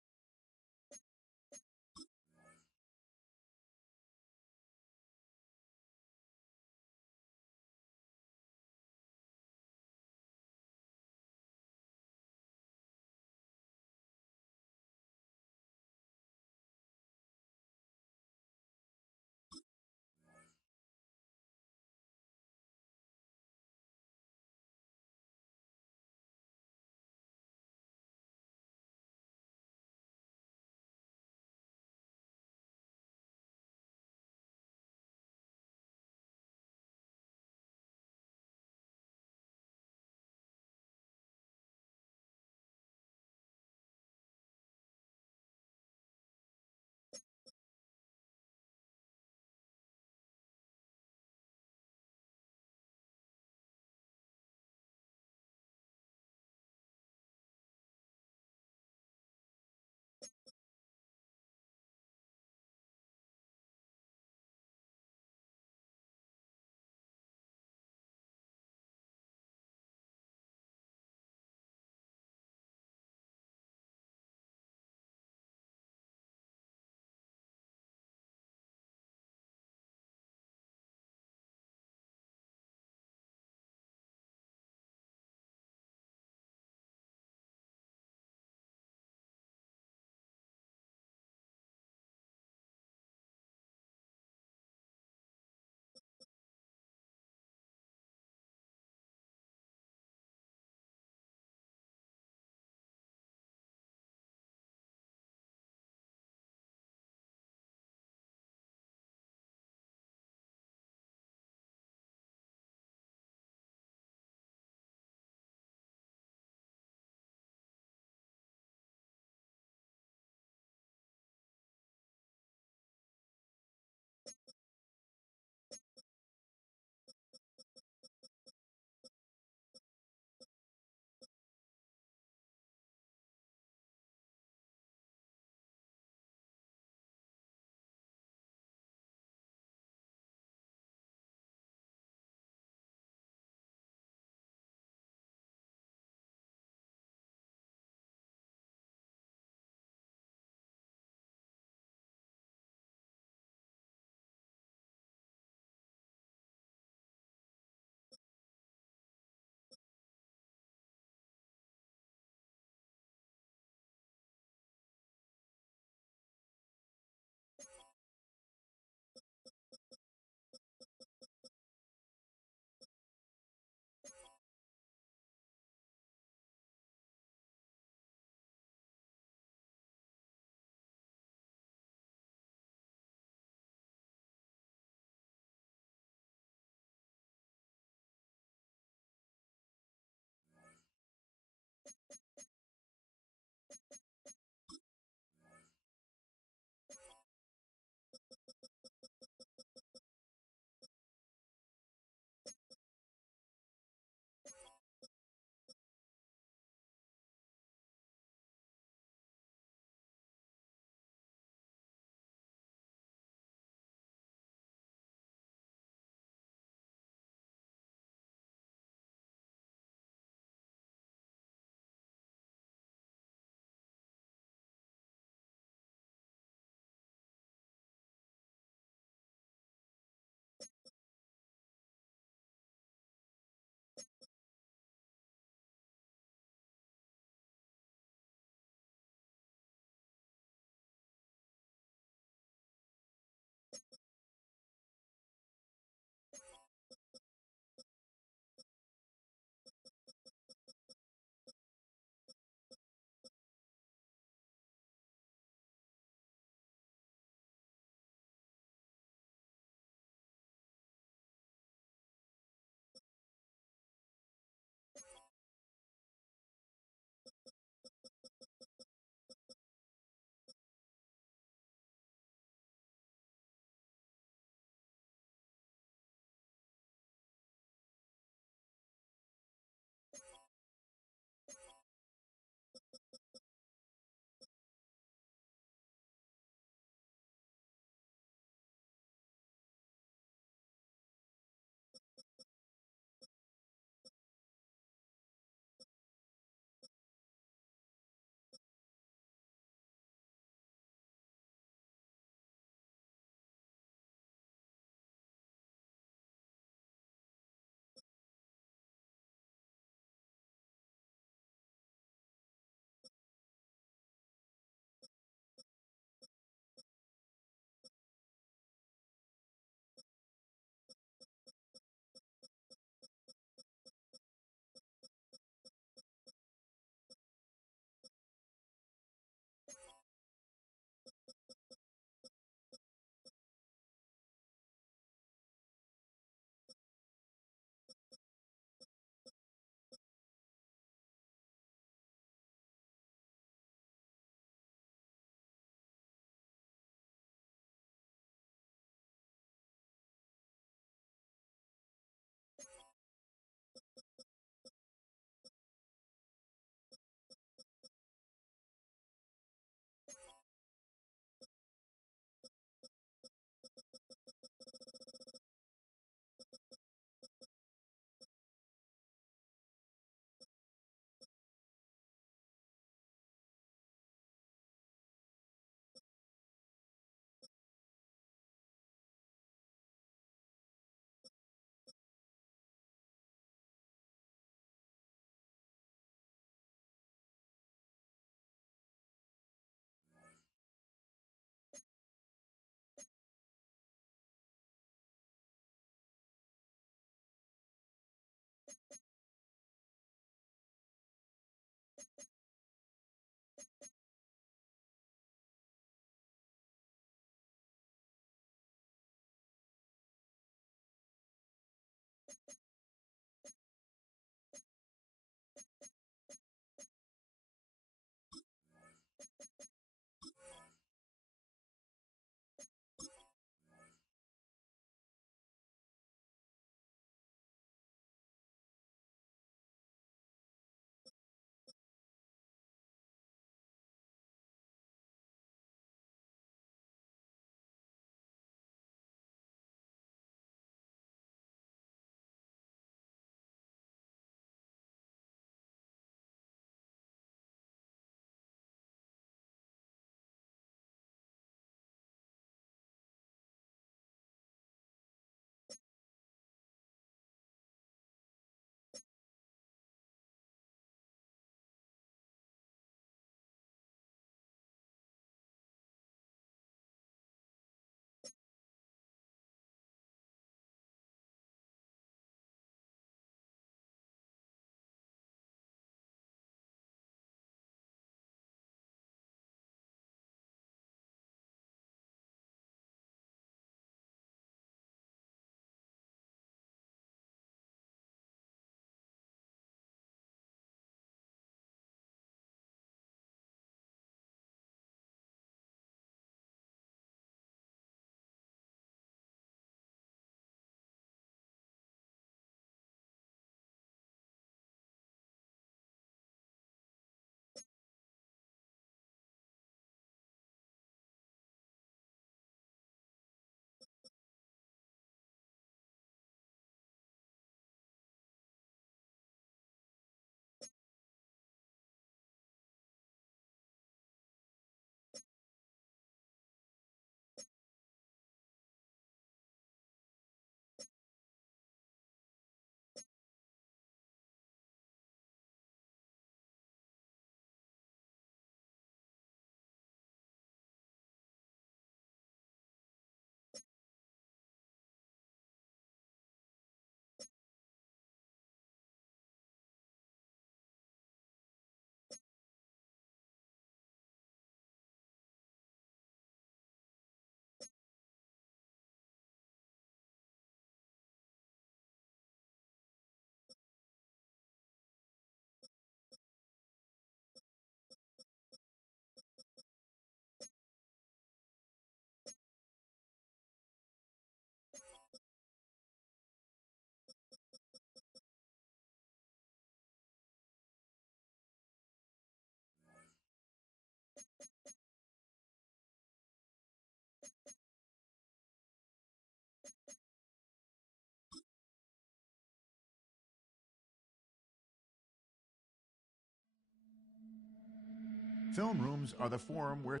Film rooms are the forum where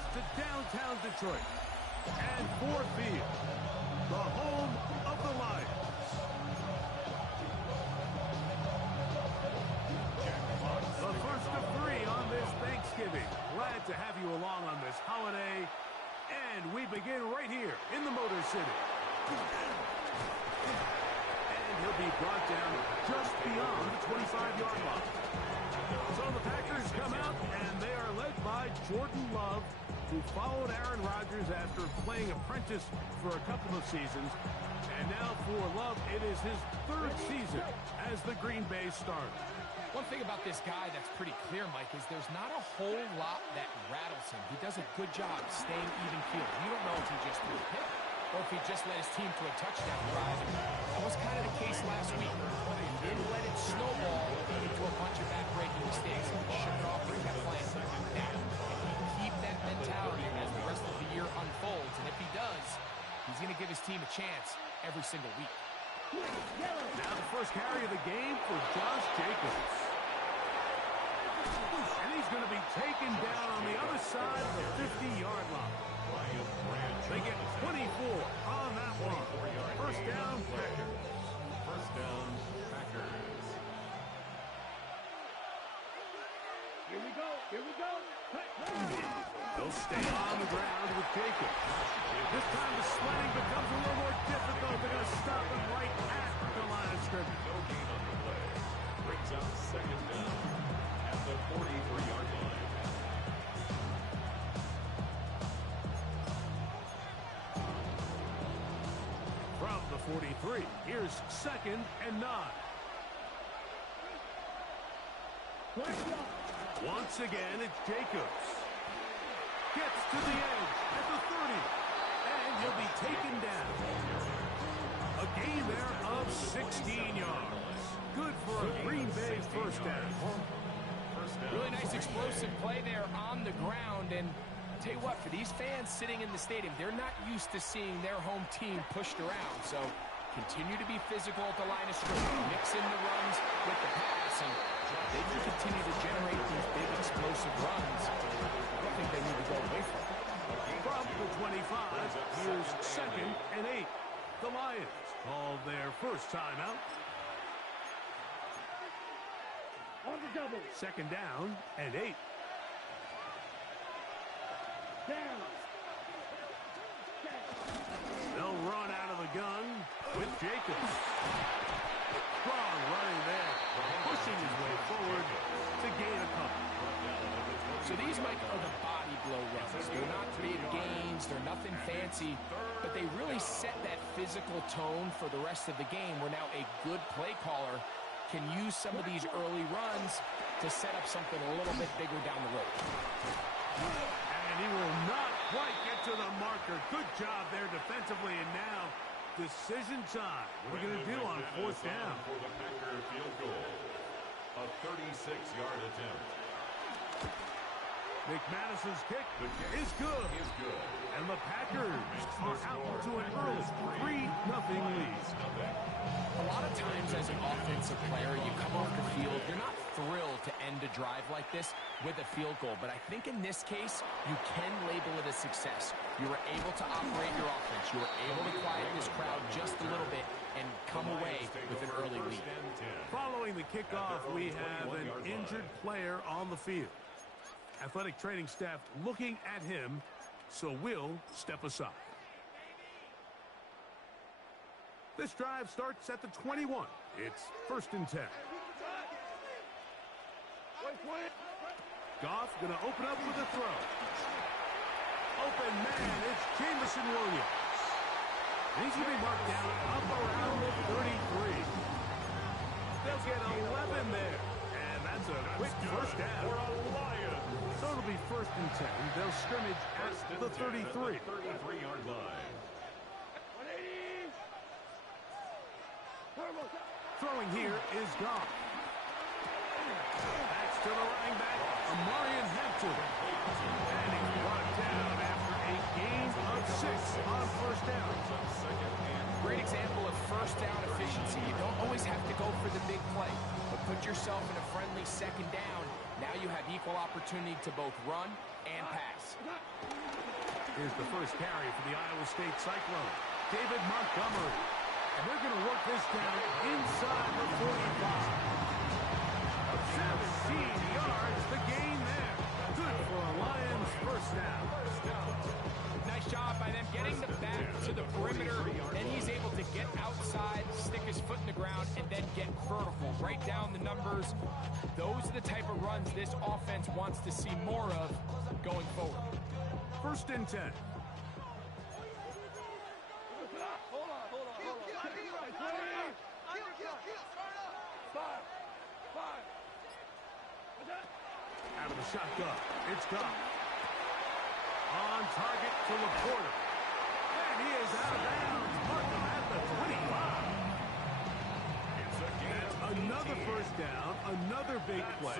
us to downtown Detroit and Ford Field, the home of the Lions. The first of 3 on this Thanksgiving. Glad to have you along on this holiday. And we begin right here in the Motor City. And he'll be brought down just beyond the 25-yard line. So the Packers come out, and they are led by Jordan Love, who followed Aaron Rodgers after playing apprentice for a couple of seasons. And now for Love, it is his 3rd season as the Green Bay starter. One thing about this guy that's pretty clear, Mike, is there's not a whole lot that rattles him. He does a good job staying even keel. You don't know if he just threw a pick or if he just led his team to a touchdown drive. And that was kind of the case last week. He didn't let it snowball into a bunch of back-breaking mistakes. He shook it off and kept playing. Now, if he keep that mentality as the rest of the year unfolds, and if he does, he's going to give his team a chance every single week. Now the first carry of the game for Josh Jacobs. And he's going to be taken down on the other side of the 50-yard line. They get 24 on that one. First down, Packers. First down, Packers. Here we go. Here we go. They'll stay on the ground with Jacobs. This time the sledding becomes a little more difficult. They're going to stop him right at the line of scrimmage. No gain on the play. Brings up second down at the 43-yard line. From the 43, here's 2nd and 9. Once again, it's Jacobs. Gets to the edge at the 30. And he'll be taken down. A gain there of 16 yards. Good for a Green Bay first down. Really nice explosive play there on the ground. And I'll tell you what, for these fans sitting in the stadium, they're not used to seeing their home team pushed around. So continue to be physical at the line of scrimmage. Mix in the runs with the pass. And they can continue to generate these big explosive runs. I don't think they need to go away from it. From the 25, here's 2nd and 8. The Lions call their first timeout. On the double. 2nd down and 8. Down. They'll run out of the gun with Jacobs. Strong running there, pushing his way forward to gain a couple. So these, Mike, are the body blow runs. They're not big gains. They're nothing fancy. But they really set that physical tone for the rest of the game where now a good play caller can use some of these early runs to set up something a little bit bigger down the road. And he will not quite get to the marker. Good job there defensively. And now decision time. What are we going to do on 4th down? For the Packer field goal. A 36-yard attempt. McManus's kick is good. And the Packers are out to an early 3-0 lead. A lot of times as an offensive player, you come off the field, you're not thrilled to end a drive like this with a field goal. But I think in this case, you can label it a success. You were able to operate your offense. You were able to quiet this crowd just a little bit and come away with an early lead. Following the kickoff, we have an injured player on the field. Athletic training staff looking at him, so we'll step aside. This drive starts at the 21. It's 1st and 10. Goff going to open up with a throw. Open man, it's Jameson Williams. And he's going to be marked down up around the 33. They'll get 11 there. And that's a quick first down. So it'll be 1st and 10. They'll scrimmage at the 33. 33-yard line. Throwing here is Goff. That's to the running back, Amarian Hampton. And he's brought down after a gain of 6 on 1st down. Great example of first down efficiency. You don't always have to go for the big play, but put yourself in a friendly 2nd down. Now Now you have equal opportunity to both run and pass. Here's the first carry for the Iowa State Cyclone, David Montgomery. And they're going to work this down inside the 45. 17 yards, the gain there. Good for a Lions first down. Nice job by them getting the back to the perimeter, and he's able to get outside, stick his foot in the ground, and then get vertical. Right down the numbers. Those are the type of runs this offense wants to see more of going forward. First and 10. Out of the shotgun, it's Goff. On target to Laporta. And he is out of bounds. Markham at the 25. That's another first down, another big play.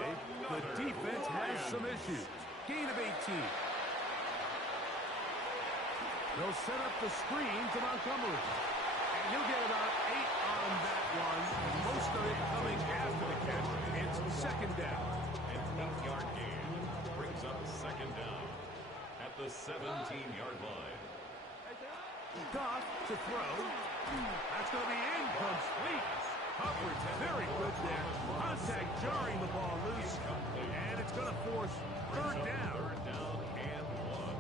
The defense has some issues. Gain of 18. They'll set up the screen to Montgomery. And he'll get about 8 on that one. Most of it coming after the catch. It's second down. An 8-yard gain brings up second down at the 17-yard line. Goff to throw. That's going to be incomplete. Coverage very good there. Contact jarring the ball loose. And it's going to force third down. Third down and 1.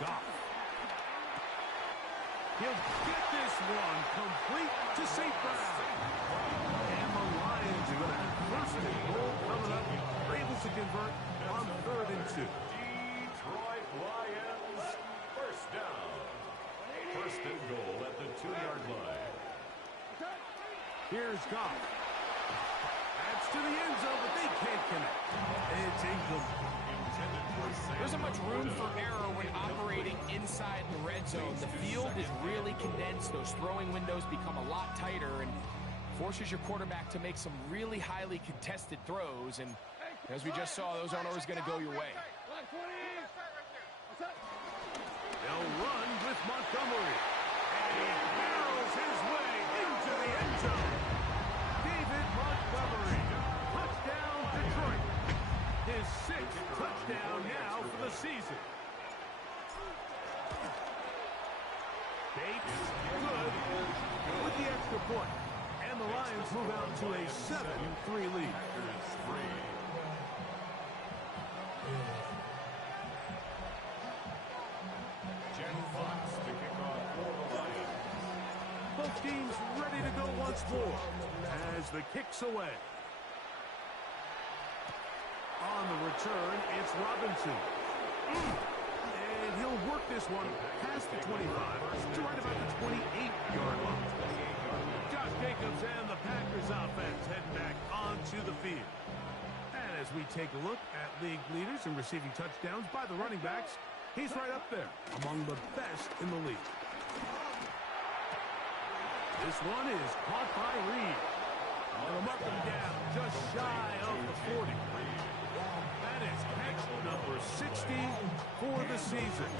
Goff. He'll get this one complete to St. Brown. And the Lions are going to have first and goal coming up. They're able to convert on 3rd and 2. Detroit Lions first down. First and goal at the 2-yard line. Here's Goff. That's to the end zone, but they can't connect. It's incomplete. There isn't much room for error when operating inside the red zone. The field is really condensed. Those throwing windows become a lot tighter and forces your quarterback to make some really highly contested throws. And as we just saw, those aren't always going to go your way. They'll run with Montgomery. And he barrels his way into the end zone. David Montgomery. Touchdown, Detroit. His 6th touchdown now for the season. Bates, good with the extra point. And the Lions move out to a 7-3 lead. Jen Fox to kick off for the Lions. Both teams ready to go once more as the kick's away. On the return, it's Robinson. And he'll work this one past the 25 to right about the 28-yard line. Josh Jacobs and the Packers offense heading back onto the field. And as we take a look at league leaders in receiving touchdowns by the running backs, he's right up there among the best in the league. This one is caught by Reed. And they'll mark him down just shy of the 40. That is catch number 60 for the season.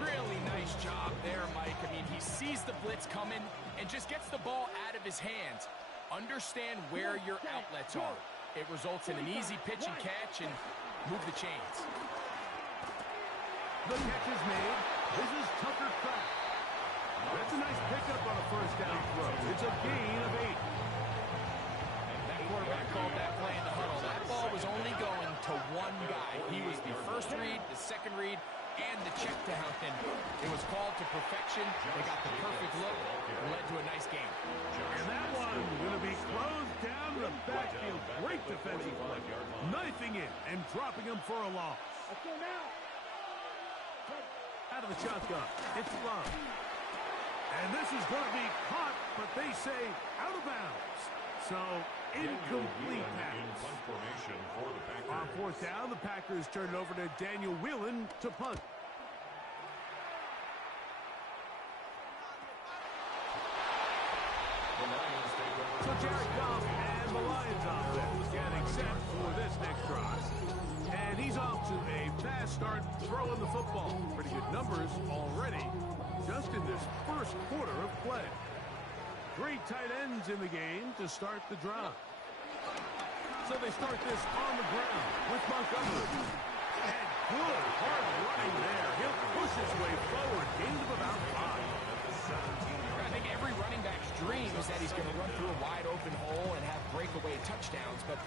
Really nice job there, Mike. I mean, he sees the blitz coming and just gets the ball out of his hands. Understand where your outlets are. It results in an easy pitch and catch and move the chains. The catch is made. This is Tucker Kraft. That's a nice pickup on a first down throw. It's a gain of 8. That quarterback called that play in the huddle. That ball was only going to one guy. He was the first read, the second read, and the check down. And it was called to perfection. They got the perfect look and led to a nice game. And that one going to be closed down to the backfield. Great defensive play. Knifing in and dropping him for a loss. Let's go now. Out of the shotgun, it's Love. And this is going to be caught, but they say out of bounds. So, incomplete pass. Formation for the Packers. On 4th down, the Packers turn it over to Daniel Whelan to punt. The Lions take over. So Jared Goff and the Lions offense getting set for this next drive. And he's off to a fast start throwing the football. Pretty good numbers already just in this first quarter of play. 3 tight ends in the game to start the drive. So they start this on the ground with Montgomery. And good hard running there. He'll push his way forward. Gain of about 5. I think every running back's dream is that he's going to run through a wide open hole and have breakaway touchdowns, but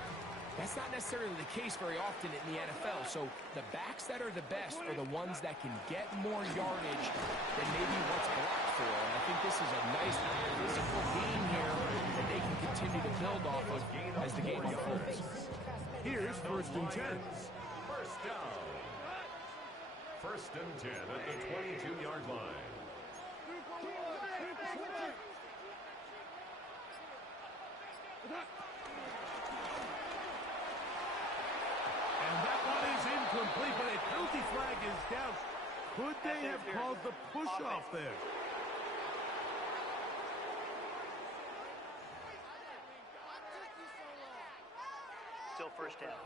that's not necessarily the case very often in the NFL. So the backs that are the best are the ones that can get more yardage than maybe what's blocked for. And I think this is a nice physical game here that they can continue to build off of as the game unfolds. Here's 1st and 10. First down. 1st and 10 at the 22-yard line. And that one is incomplete, but a penalty flag is down. Could they have called the push-off there? Still first down.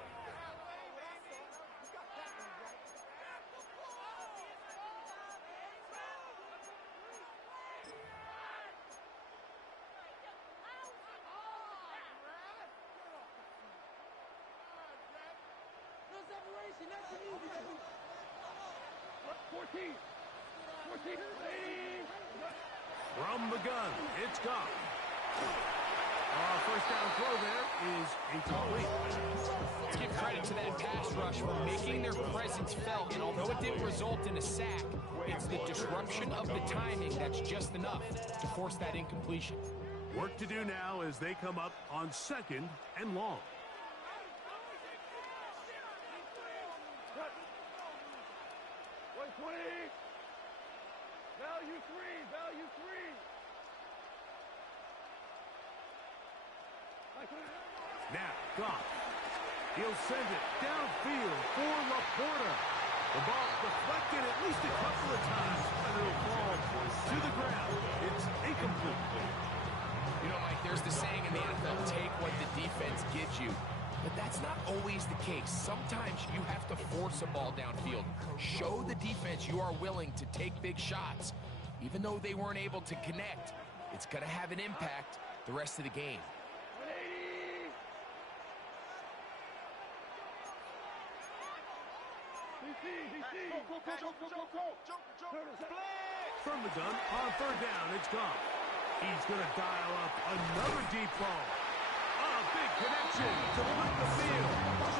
Separation, that's an easy one. 14. 14. From the gun, it's gone. First down throw there is incomplete. Let's give credit to that pass rush for making their presence felt. And although it didn't result in a sack, it's the disruption of the timing that's just enough to force that incompletion. Work to do now as they come up on 2nd and long. Value 3. Value 3. Now, Goff. He'll send it downfield for Laporta. The ball deflected at least a couple of times, and it'll fall to the ground. It's incomplete. You know, Mike, there's the saying in the NFL, take what the defense gives you. But that's not always the case. Sometimes you have to force a ball downfield. Show the defense you are willing to take big shots. Even though they weren't able to connect, it's going to have an impact the rest of the game. 180. DC. Go. From the gun, on 3rd down, it's gone. He's going to dial up another deep ball. Big connection to flip the field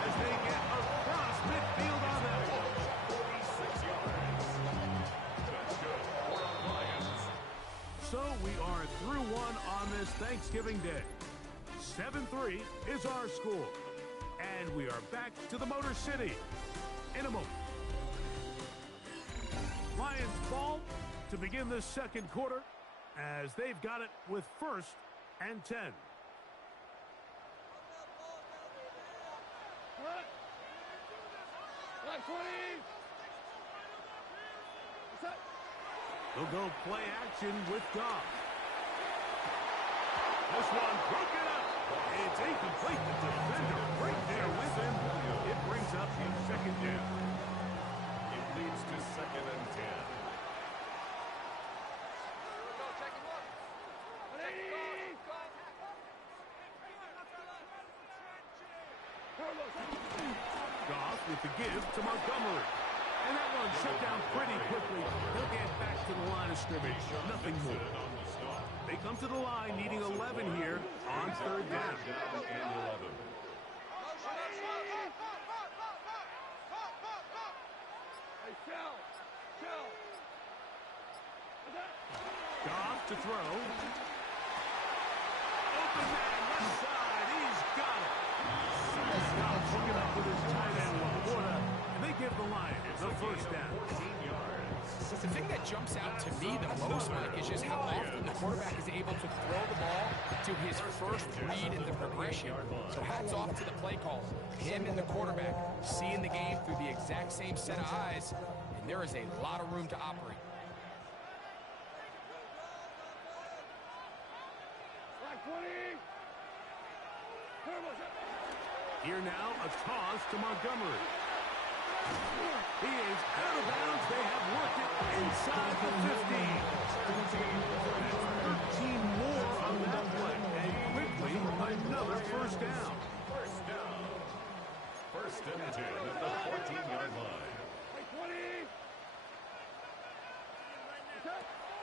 as they get across midfield on that one. 46 yards. That's good for the Lions. So we are through one on this Thanksgiving Day. 7-3 is our score. And we are back to the Motor City in a moment. Lions ball to begin the 2nd quarter as they've got it with 1st and 10. They'll go play action with Goff. This one broken up. It's incomplete. The defender right there with him. It brings up a 2nd down. It leads to 2nd and 10. Goff with the give to Montgomery. And that one shut down pretty quickly. He'll get back to the line of scrimmage. Nothing more. They come to the line needing 11 here on 3rd down. And 11. Goff to throw. Open man, left side. He's got it. Goff hooking up with his tight end, Laporta, and they give the Lions the 1st down. 18 yards. The thing that jumps out to me the most, Mike, is just how often the quarterback is able to throw the ball to his first read in the progression. So hats off to the play caller. Him and the quarterback seeing the game through the exact same set of eyes, and there is a lot of room to operate. Black 20. Here now, a toss to Montgomery. He is out of bounds. They have worked it inside the 15. 13 more on that play. And quickly, another first down. First and 10 at the 14-yard line.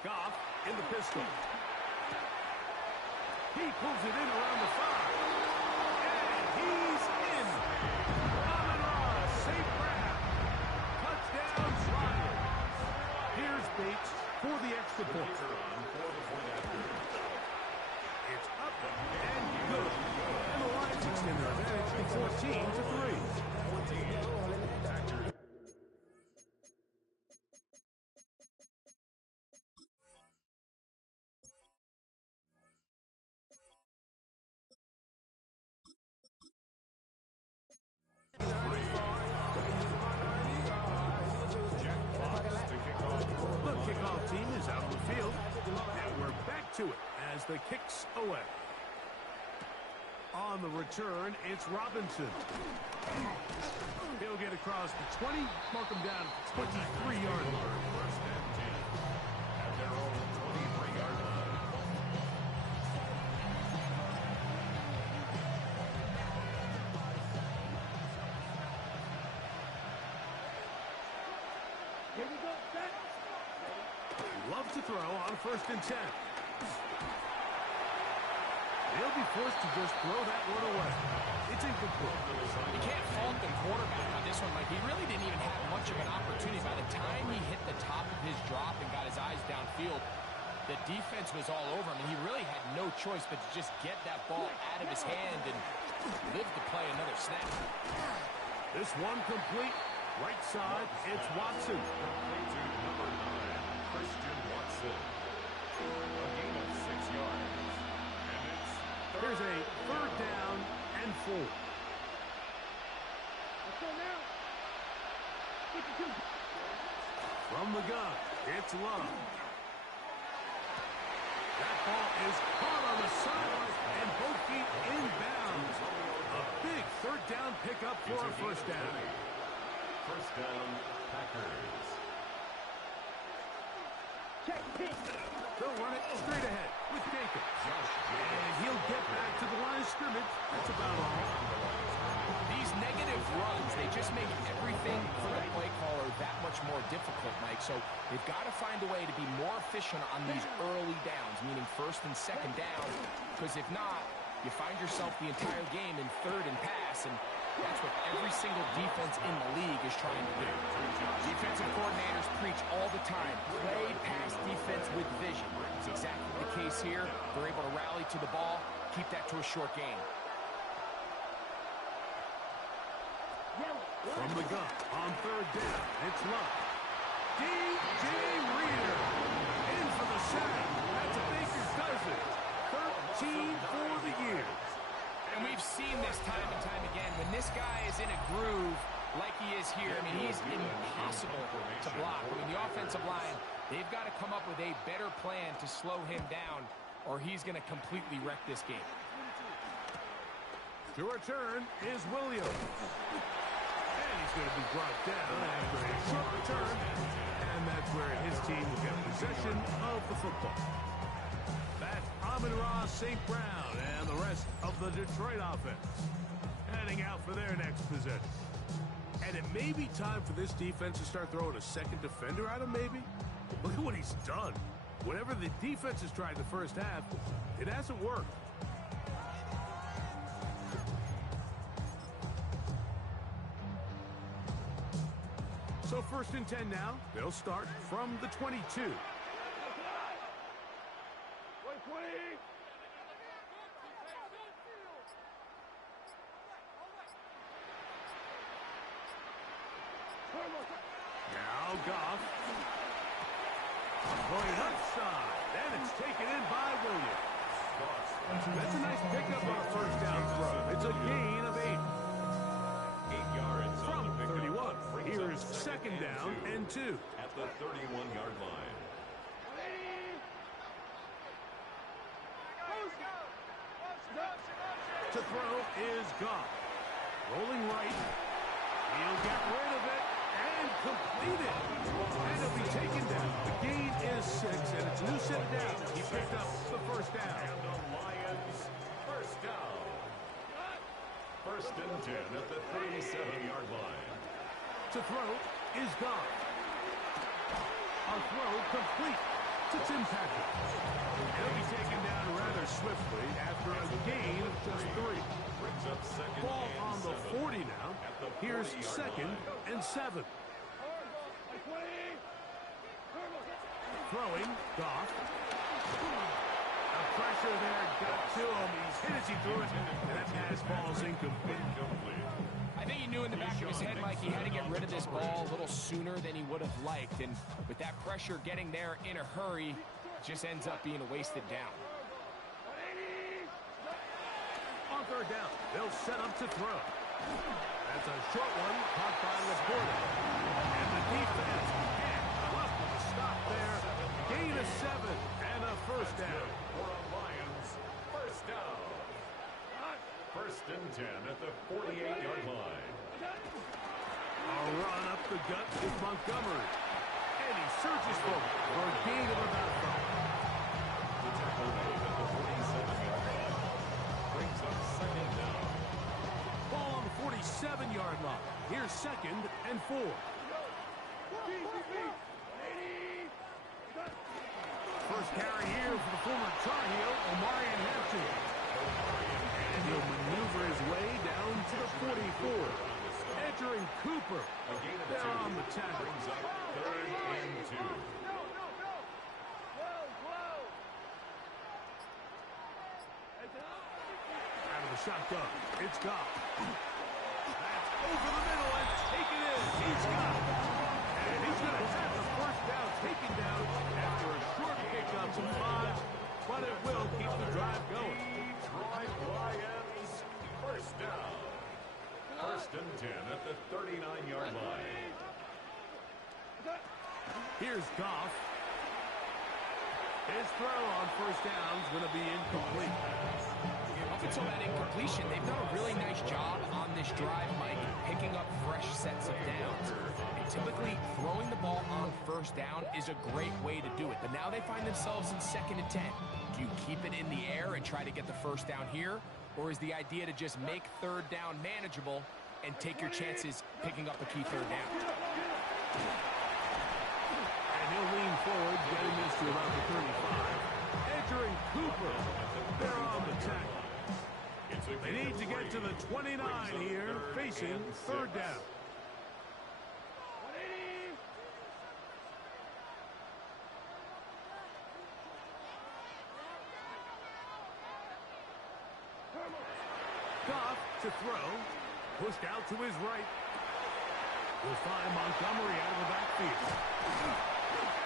Goff in the pistol. He pulls it in around the 5. And he's in. Amon-Ra St. Brown. Touchdown, Flyers. Here's Bates for the extra point. It's up and good. And the Lions extend their advantage to 14-3. The kickoff team is out on the field, and we're back to it as the kicks away. On the return, it's Robinson. He'll get across the 20, mark him down at the 23-yard line. First and 10 at their own 23-yard line. Here we go, set. Love to throw on 1st and 10. He'll be forced to just throw that one away. It's incomplete. You can't fault the quarterback on this one, Mike. He really didn't even have much of an opportunity. By the time he hit the top of his drop and got his eyes downfield, the defense was all over him, and he really had no choice but to just get that ball out of his hand and live to play another snap. This one complete. Right side, it's Watson. Complete to number 9, Christian Watson. A gain of 6 yards. And it's Here's a 3rd down and 4. Let's go now. 52. From the gun, it's Love. That ball is caught on the sideline and both feet inbounds. A big 3rd down pickup for a 1st down. first down, Packers. Check, pitch. They'll run it straight ahead with Jacobs. And he'll get back to the line of scrimmage. That's about all. These negative runs, they just make everything for the play caller that much more difficult, Mike. So they've got to find a way to be more efficient on these early downs, meaning 1st and 2nd down. Because if not, you find yourself the entire game in 3rd and pass, and that's what every single defense in the league is trying to do. Defensive coordinators preach all the time, play pass defense with vision. It's exactly the case here. They're able to rally to the ball, keep that to a short game. From the gun, on 3rd down, it's Love. D.J. Reader in for the sack. That's a Baker's dozen. 13 for the year. And we've seen this time and time again. When this guy is in a groove like he is here, I mean, he's impossible to block. I mean, the offensive line, they've got to come up with a better plan to slow him down, or he's going to completely wreck this game. To return is Williams. And he's going to be brought down after a short return. And that's where his team will get possession of the football. That's Amon-Ra St. Brown and the rest of the Detroit offense heading out for their next possession. And it may be time for this defense to start throwing a second defender at him, maybe. Look at what he's done. Whatever the defense has tried the first half, it hasn't worked. So 1st and 10 now. They'll start from the 22. 20. Now Goff. Going outside. And it's taken in by Williams. That's a nice pickup on a 1st down throw. It's a gain of 8. 8 yards From on the pickup. 31. Brings Here up is 2nd down and 2. At the 31-yard line. to throw is Goff. Rolling right. He'll get rid of it and complete it. And it'll be taken down. The gain is 6, and it's new set down. He picked up the first down. And the Lions, first down. First and 10 at the 37-yard line. To throw is Goff. A throw complete to Tim Patrick. It'll be taken down rather swiftly after a gain of just 3. Brings up second Ball and on the 7 40 now. at the Here's 40-yard second line. and 7. Throwing, Goff. The pressure there got to him. He's hit as he threw it, and that pass falls incomplete. I think he knew in the back of his head, Mike, he had to get rid of this ball a little sooner than he would have liked. And with that pressure getting there in a hurry, it just ends up being a wasted down. On third down, they'll set up to throw. That's a short one, caught by Laporta. And the defense can't come up with a stop there. Gain of 7 and a first down. For the Lions, first down. First and 10 at the 48-yard line. A run up the gut with Montgomery. And he surges forward for a gain of about 5. The tackle made at the 47-yard line. Brings up second down. Ball on the 47-yard line. Here's second and 4. First carry here for the former Tar Heel, Omarion Hampton. And he'll maneuver his way down to the 44. Entering Cooper. A gain of They're 2. on the tackle. Brings up third and 2. Out of the shotgun, it's Goff. That's over the middle and taken in. He's got it. And he's going to have the first down taken down after a short pickup of 5, but it will keep the drive going. Detroit Lions, first down. First and 10 at the 39-yard line. Here's Goff. His throw on first down is going to be incomplete. Up until that incompletion, they've done a really nice job on this drive, Mike, picking up fresh sets of downs. And typically, throwing the ball on first down is a great way to do it. But now they find themselves in second and 10. Do you keep it in the air and try to get the first down here? Or is the idea to just make third down manageable and take your chances picking up a key third down? And he'll lean forward, getting this to around the 35. Entering Cooper. They're on the tackle. They need to get to the 29 here, facing third down. Goff to throw. Pushed out to his right. We'll find Montgomery out of the backfield.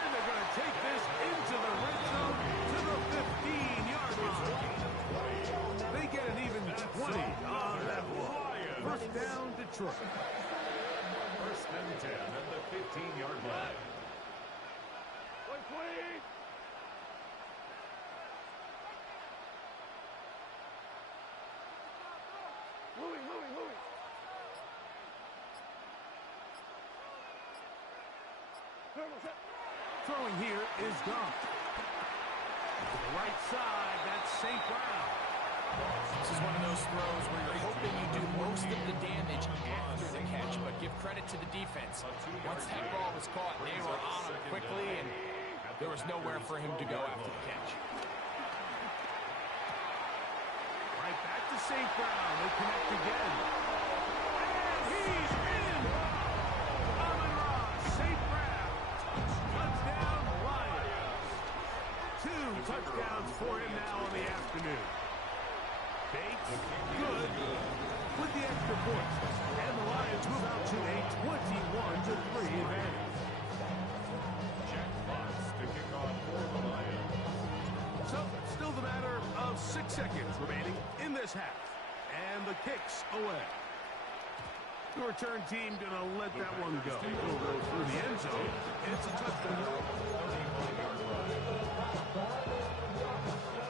And they're going to take this into the red zone to the 15-yard line. They get an even 20 on that one. First down, Detroit. First and 10 at the 15-yard line. Throwing here is Goff. To the right side, that's St. Brown. This is one of those throws where you're hoping you do most of the damage after the catch, but give credit to the defense. Once that ball was caught, they were on him quickly, and there was nowhere for him to go after the catch. Right back to St. Brown. They connect again. And he's in! Amon-Ra, St. Brown. Touchdown, Lions. 2 touchdowns for him now in the afternoon. Bates, good, with the extra point. And the Lions move out to a 21-3 advantage. Jack Fox to kick off for the Lions. So, still the matter of 6 seconds remaining in this half. And the kick's away. The return team going to let that one go. It'll go through the end zone. It's a touchdown.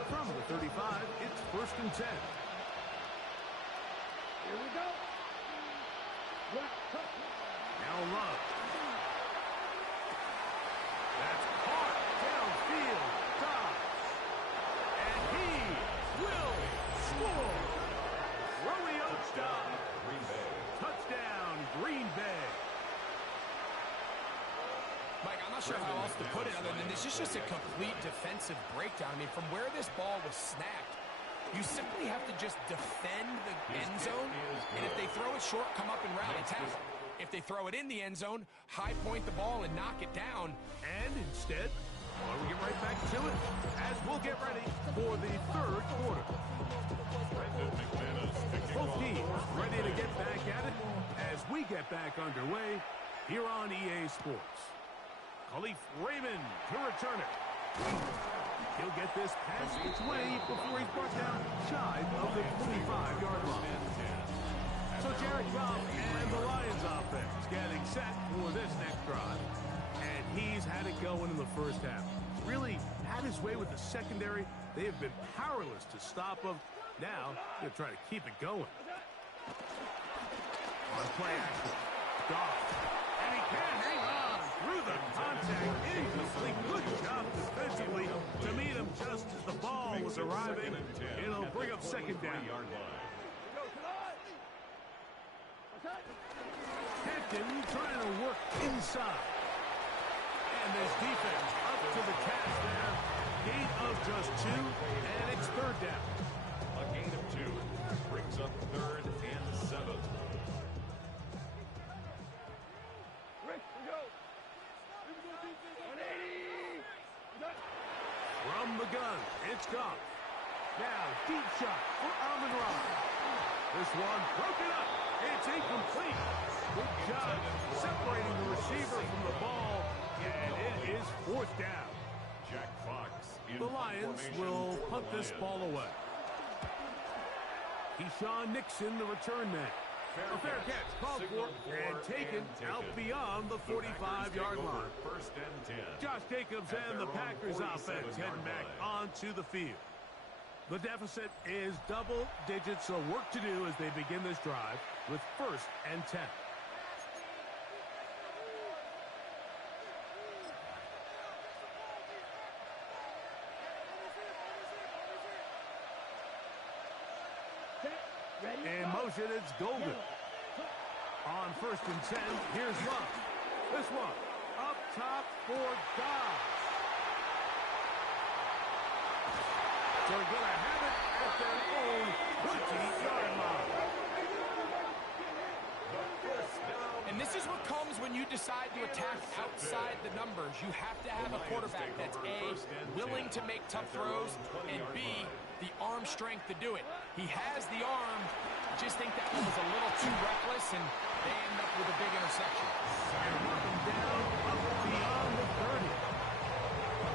From the 35, it's first and 10. Here we go. Now Love. That's caught downfield. Dobbs. And he will score. Romeo Dobbs. Green Bay. Touchdown, Green Bay. Mike, I'm not sure how else to put it other than this is just a complete defensive breakdown. I mean, from where this ball was snapped, you simply have to just defend the end zone, and if they throw it short, come up and rally tackle. If they throw it in the end zone, high point the ball and knock it down. And instead, well, we get right back to it as we'll get ready for the third quarter. Both teams ready to get back at it as we get back underway here on EA Sports. Khalif Raymond to return it. He'll get this past the 20 before he's brought down shy of the 25-yard line. So Jared Goff and the Lions offense getting set for this next drive. And he's had it going in the first half. Really had his way with the secondary. They have been powerless to stop him. Now, they're trying to keep it going. On play action. Goff. And he can hang on through the contact. Incomplete. Good job defensively to meet him just as the ball was arriving. It'll bring up second down. Hampton trying to work inside. And this defense up to the task there. Gain of just 2, and it's third down. A gain of 2 brings up 3rd and 7. Rick, we go. 180. From the gun, it's Goff. Now, deep shot for Amon-Ra. This one broken up. It's incomplete. Good job separating the receiver from the ball, and it is fourth down. Jack Fox in The Lions formation will for punt the this Lions. ball away. Keyshawn Nixon, the return man. A fair catch called Signal for and taken out beyond the The Packers 45-yard take over line. 1st and 10. Josh Jacobs At and their the own Packers 47-yard offense heading back line. onto the field. The deficit is double digits, so work to do as they begin this drive with 1st and 10. In motion, it's Golden. On 1st and 10, here's Love. This one, up top for Dobbs. So they're going to have it at their own 20-yard line. And this is what comes when you decide to attack outside the numbers. You have to have a quarterback that's A, willing to make tough throws, and B, the arm strength to do it. He has the arm. I just think that one was a little too reckless, and they end up with a big interception. And knock him down up beyond the 30.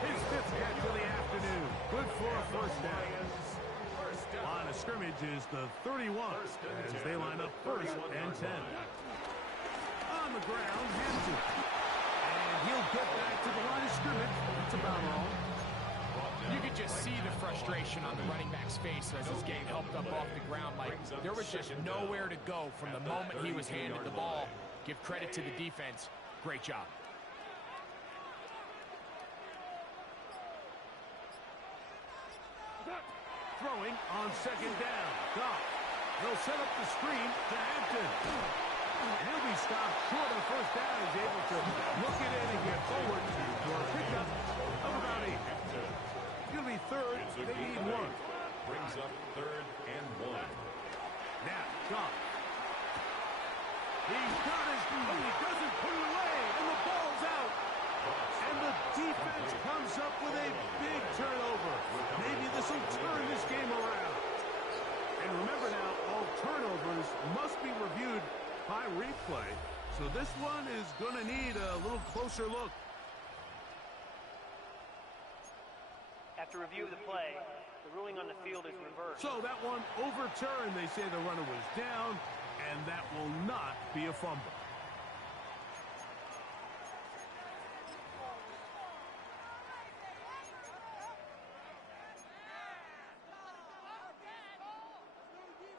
His 5th catch of the afternoon. Good for a first down. Line of scrimmage is the 31 as they line up 1st and 10. On the ground, Hampton. And he'll get back to the line of scrimmage. That's about all. You could just see the frustration on the running back's face as he's getting helped up off the ground. Like, there was just nowhere to go from the moment he was handed the ball. Give credit to the defense. Great job. Throwing on 2nd down. Goff. They'll set up the screen to Hampton. And he'll be stopped short of 1st down. He's able to look it in and get forward for a pickup of about 8. It'll be 3rd. They need 1. Brings up 3rd and 1. Now, Goff. He's got his, but he doesn't put it away, and the ball's out. And the defense comes up with a big turnover. Maybe this will turn this game around. And remember now, all turnovers must be reviewed by replay. So this one is going to need a little closer look. After review of the play, the ruling on the field is reversed. So that one overturned. They say the runner was down, and that will not be a fumble.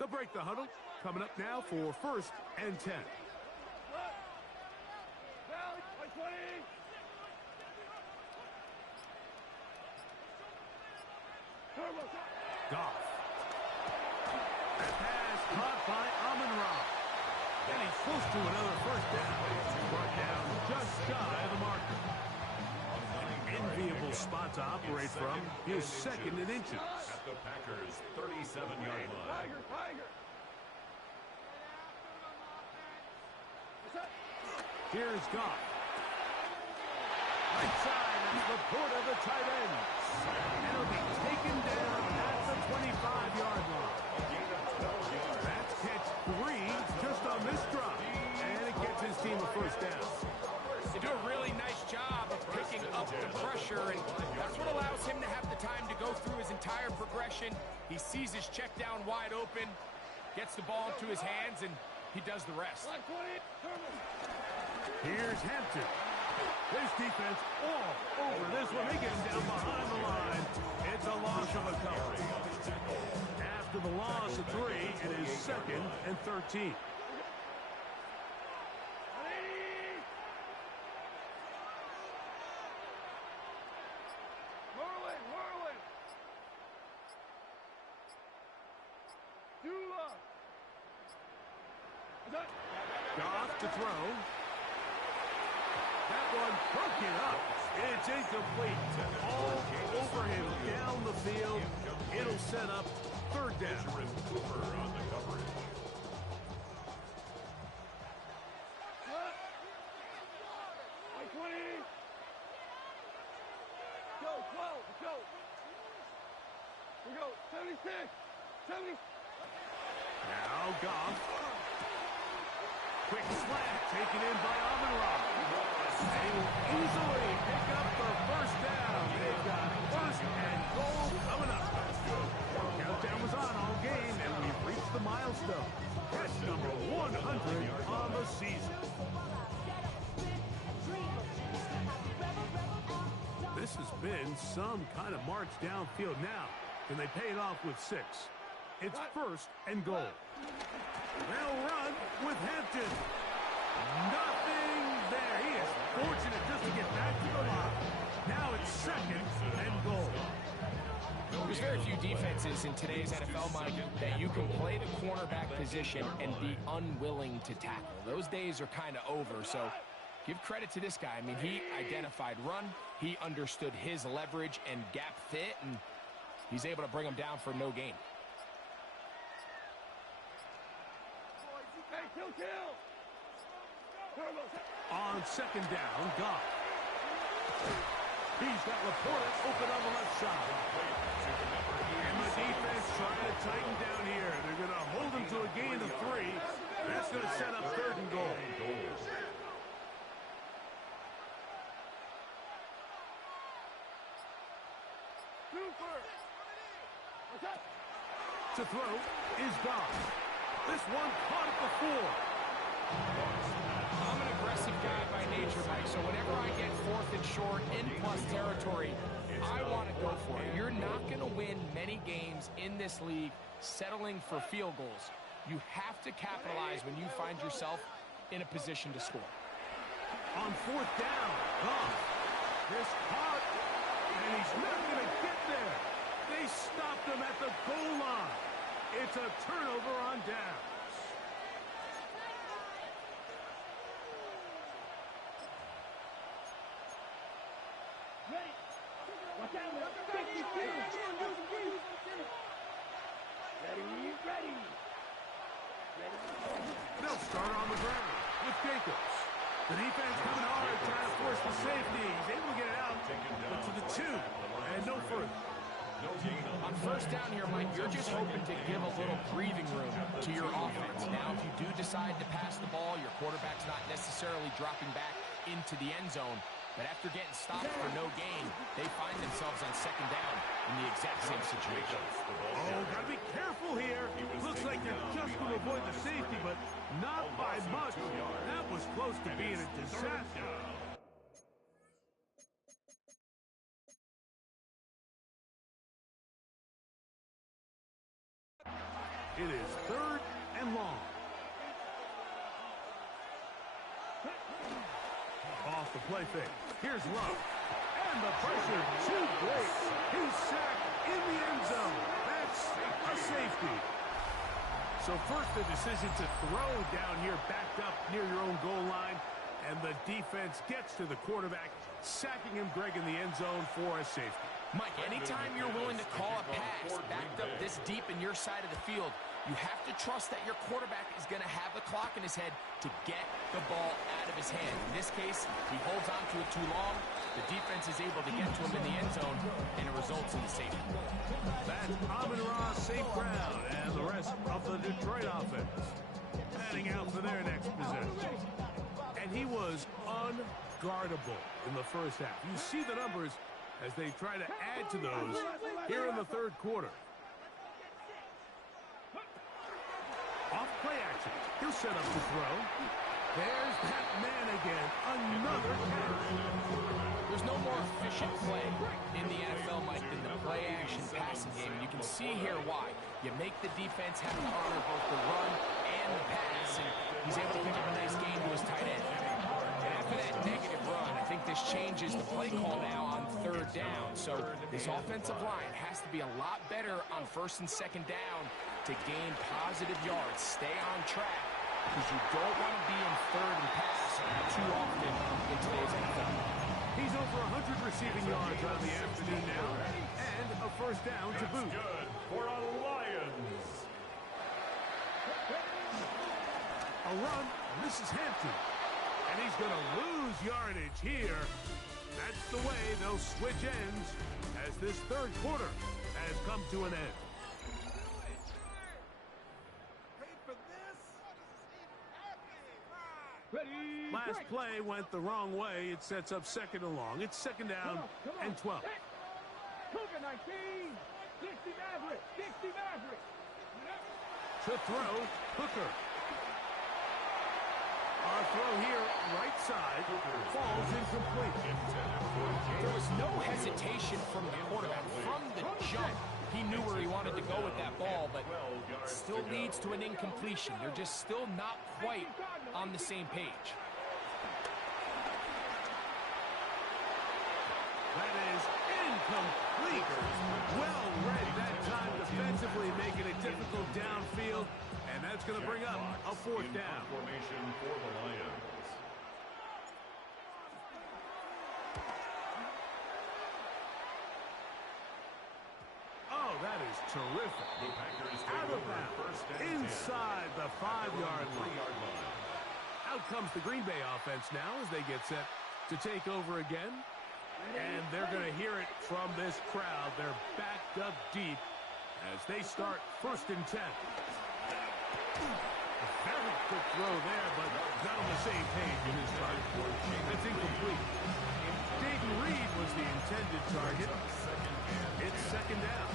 They'll break the huddle. Coming up now for 1st and 10. Goff. That pass caught by Amon-Ra. And he's close to another 1st down. Brought down just shy of the marker. An enviable spot to operate from. His 2nd in inches. At the Packers' 37-yard line. Here's Goff. Right side, and the port of the tight end. And he'll be taken down at the 25-yard line. That's catch 3 just on this drop. And it gets his team a 1st down. They do a really nice job of picking up the pressure, and that's what allows him to have the time to go through his entire progression. He sees his check down wide open, gets the ball into his hands, and he does the rest. Here's Hampton. This defense all over this one. They get him down behind the line. It's a loss of a couple. After the loss of 3, it is 2nd and 13. Goff to throw. That one broken up. It's incomplete. All over him down the field. It'll set up 3rd down. Cooper on the coverage. Go, 12, go. We go, 76, 70. Now Goff. Quick slant taken in by Amon-Ra. They will easily pick up the 1st down. They've got 1st and goal coming up. Countdown was on all game, and we've reached the milestone. Catch number 100 on the season. This has been some kind of march downfield now. Can they pay it off with 6? It's 1st and goal. They'll run with Hampton. Nothing there. He is fortunate just to get back to the line. Now it's 2nd and goal. There's very few defenses in today's NFL, Mike, that you can play the cornerback position and be unwilling to tackle. Those days are kind of over, so give credit to this guy. I mean, he identified run, he understood his leverage and gap fit, and he's able to bring him down for no gain. On 2nd down, Goff. He's got Laporta open on the left side. And the defense trying to tighten down here. They're going to hold him to a gain of 3. That's going to set up 3rd and goal. To throw is Goff. This one caught at the 4. I'm an aggressive guy by nature, Mike, so whenever I get 4th and short in plus territory, I want to go for it. You're not going to win many games in this league settling for field goals. You have to capitalize when you find yourself in a position to score. On 4th down, Goff. This caught, and he's not going to get there. They stopped him at the goal line. It's a turnover on downs. Ready. Watch out. Ready. They'll start on the ground with Jacobs. The defense coming hard, trying to force the safety. He's able to get it out, but to the 2, and no further. On 1st down here, Mike, you're just hoping to give a little breathing room to your offense. Now, if you do decide to pass the ball, your quarterback's not necessarily dropping back into the end zone. But after getting stopped for no gain, they find themselves on 2nd down in the exact same situation. Oh, gotta be careful here. Looks like they're just going to avoid the safety, but not by much. That was close to being a disaster. It is 3rd and long. Off the play fake. Here's Love. And the pressure too great. He's sacked in the end zone. That's a safety. So first the decision to throw down here backed up near your own goal line. And the defense gets to the quarterback, sacking him, Greg, in the end zone for a safety. Mike, anytime you're willing to call a pass backed up this deep in your side of the field, you have to trust that your quarterback is going to have the clock in his head to get the ball out of his hand. In this case, he holds on to it too long. The defense is able to get to him in the end zone, and it results in the safety. That's Amon-Ra St. Brown and the rest of the Detroit offense heading out for their next possession. And he was unguardable in the first half. You see the numbers as they try to add to those here in the 3rd quarter. Off play action. He'll set up to throw. There's that man again. Another catch. There's no more efficient play in the NFL, Mike, than the play action passing game. You can see here why. You make the defense have to honor both the run and the pass, and he's able to pick up a nice gain to his tight end. After that negative run, I think this changes the play call now on 3rd down. So this offensive line has to be a lot better on 1st and 2nd down to gain positive yards. Stay on track because you don't want to be in 3rd and pass too often in today's NFL. He's over 100 receiving yards on the afternoon now, and a 1st down to boot. Good for a Lions. A run, and this is Hampton. And he's going to lose yardage here. That's the way they'll switch ends as this 3rd quarter has come to an end. Last play went the wrong way. It sets up 2nd and long. It's 2nd down and 12. Cougar 19, 60 Maverick, 60 Maverick. To throw, Hooker. Our throw here, right side, falls incomplete. There was no hesitation from the quarterback. From the jump, he knew where he wanted to go with that ball, but still leads to an incompletion. They're just still not quite on the same page. That is incomplete. Well read that time defensively, making it difficult downfield. And that's going to bring up a 4th down. Formation for the Lions. Oh, that is terrific. The Packers Out take of over bounds, 1st and 10. inside the 5-yard line. 3-yard line. Out comes the Green Bay offense now as they get set to take over again. And they're going to hear it from this crowd. They're backed up deep as they start 1st and 10. A very quick throw there, but not on the same page in his target. It's incomplete. Dayton Reed was the intended target. It's 2nd down.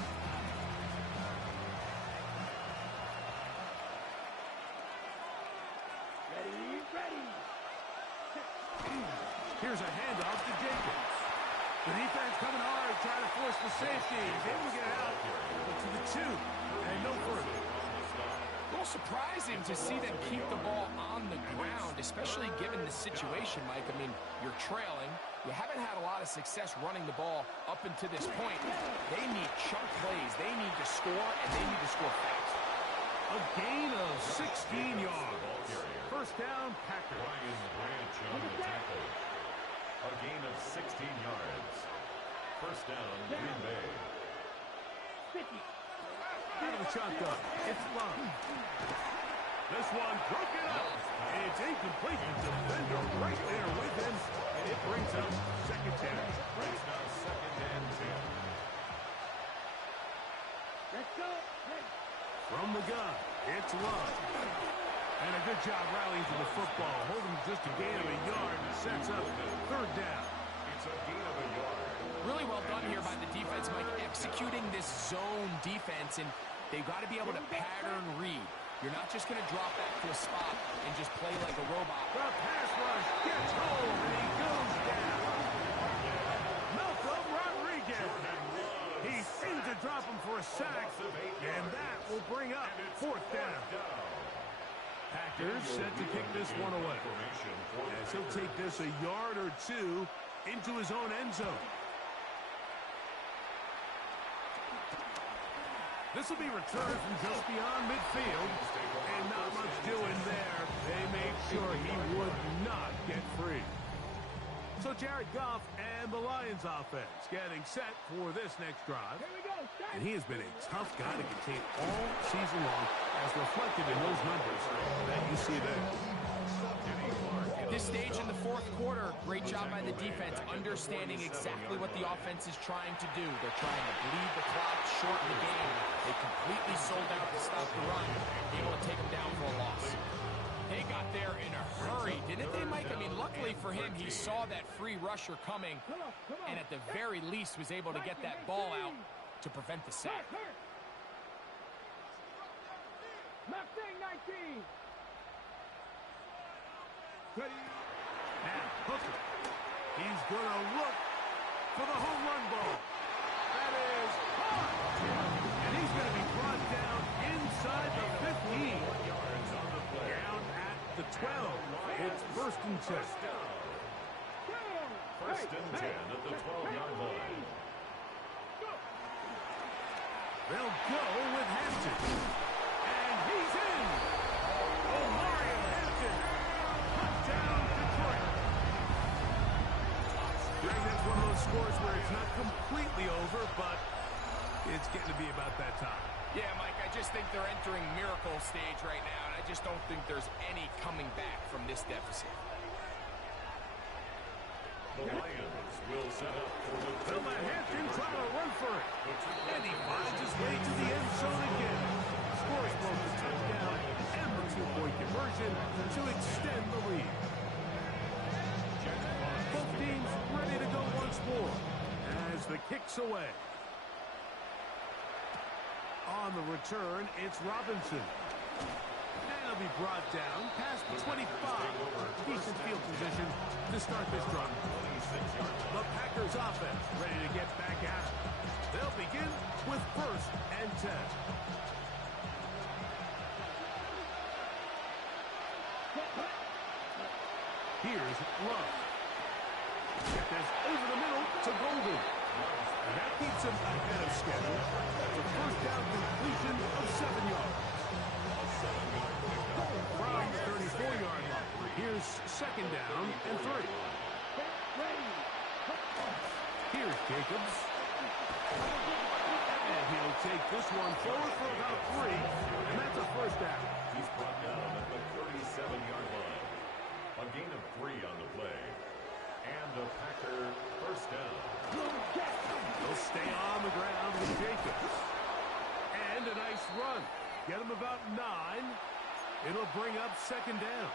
Ready. Here's a handoff to Jacobs. The defense coming hard, trying to force the safety. He's able to get it out, but to the 2, and no further. A little surprising to see them keep the ball on the ground, especially given the situation, Mike. I mean, you're trailing. You haven't had a lot of success running the ball up until this point. They need chunk plays. They need to score, and they need to score fast. A gain of 16 yards. 1st down, Packers. Ryan Branch on the tackle. A gain of 16 yards. 1st down, Green Bay. Out of the shotgun. It's Love. This one broken up. It's incomplete. The defender right there with him. And it brings up 2nd down. It's now 2nd and 10. Let's go. From the gun, it's Love. And a good job rallying to the football. Holding just a gain of a yard and sets up 3rd down. It's a gain of a yard. Really well done here by the defense, Mike, executing this zone defense, and they've got to be able to pattern read. You're not just going to drop back to a spot and just play like a robot. The pass rush gets home, and he goes down. Malcolm Rodriguez. He's into to drop him for a sack, and that will bring up fourth down. Packers set to kick this one away. As he'll take this a yard or two into his own end zone. This will be returned from just beyond midfield, and not much doing there. They made sure he would not get free. So Jared Goff and the Lions offense getting set for this next drive. Here we go. And he has been a tough guy to contain all season long, as reflected in those numbers that you see there. At this stage in the fourth quarter, great job by the defense, understanding exactly what the offense is trying to do. They're trying to bleed the clock, shorten the game. They completely sold out to stop the run, able to take them down for a loss. They got there in a hurry, didn't they, Mike? I mean, luckily for him, he saw that free rusher coming, and at the very least was able to get that ball out to prevent the sack. Mustang 19. Ready. Now, Hooker. He's going to look for the home run ball. That is caught. And he's going to be brought down inside the 15. Down at the 12. It's first and 10. First and 10 at the 12-yard line. They'll go with Hampton. And he's in. Omarion Hampton. Touchdown, Detroit. Greg, that's one of those scores where it's not completely over, but it's getting to be about that time. Yeah, Mike, I just think they're entering miracle stage right now, and I just don't think there's any coming back from this deficit. The Lions will set up for the Wilma Hampton trying to run for it. And he finds his way to the end zone again. Scores both the touchdown and the two-point conversion to extend the lead. Both teams ready to go once more as the kick's away. On the return, it's Robinson. And he'll be brought down past the 25. Decent field position to start this drive. The Packers offense ready to get back at it. They'll begin with first and 10. Here's Love. Get this over the middle to Golden. And that keeps him ahead of schedule. That's a first down completion of 7 yards. From the 34-yard line. Here's second down and 3. Here's Jacobs. And he'll take this one forward for about 3. And that's a first down. He's brought down at the 37-yard line. A gain of 3 on the play. And a Packer first down. They'll stay on the ground with Jacobs. And a nice run. Get him about 9. It'll bring up second down.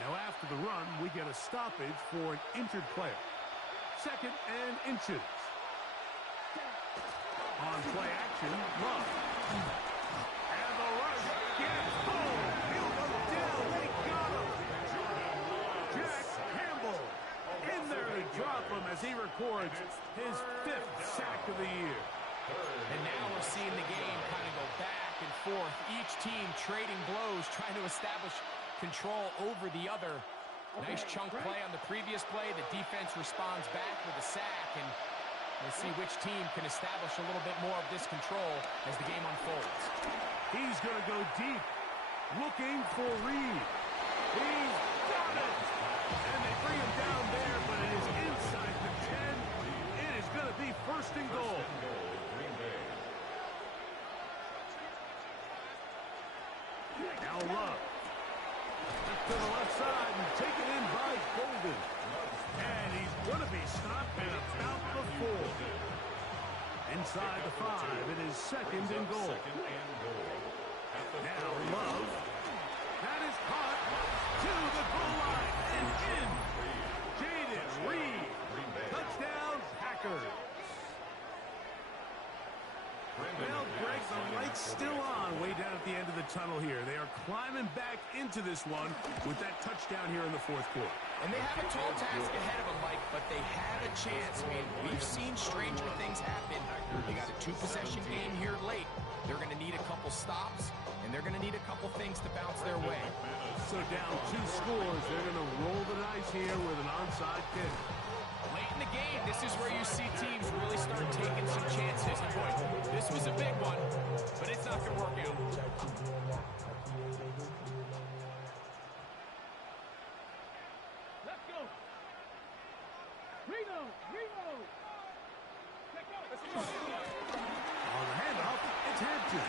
Now after the run, we get a stoppage for an injured player. Second and inches. On play action, Love. And the rush gets home. He'll go down. They got him. Jack Campbell in there to drop him as he records his 5th sack of the year. And now we're seeing the game kind of go back and forth. Each team trading blows, trying to establish control over the other. Nice chunk play on the previous play. The defense responds back with a sack, and we'll see which team can establish a little bit more of this control as the game unfolds. He's going to go deep, looking for Reed. He's got it! And they bring him down there, but it is inside the 10. It is going to be first and goal. Now Love. To the left side and taken in by Golden. And he's going to be stopped at about the 4. Inside the 5, it is second and goal. Now Love. That is caught to the goal line and in. Jaden Reed. Touchdown, Packers. Well, Greg, the light's still on way down at the the end of the tunnel here. They are climbing back into this one with that touchdown here in the fourth quarter. And they have a tall task ahead of them, Mike, but they have a chance. I mean, we've seen stranger things happen. They got a two-possession game here late. They're going to need a couple stops, and they're going to need a couple things to bounce their way. So down 2 scores, they're going to roll the dice here with an onside kick. Late in the game, this is where you see teams really start taking some chances. And boy, this was a big one, but it's not going to work out. Let's go. Reno. Let's go. On the handoff, it's Hampton.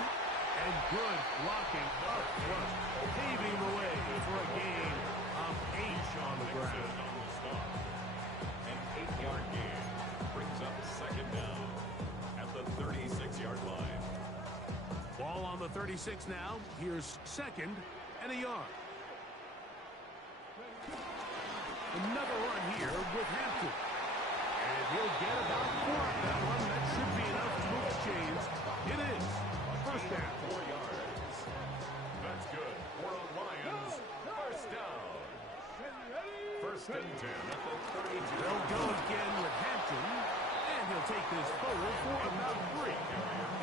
And good blocking up front, paving the way for a gain of 8 on the ground. An 8-yard gain brings up second down at the 36-yard line. Ball on the 36 now. Here's second and a yard. Another run here with Hampton. And he'll get about 4 of that one. That should be enough to move the chains. It is. First down. 4 yards. That's good for the Lions. First down. First and 10 at the 32. They'll go again with Hampton. And he'll take this forward for about 3.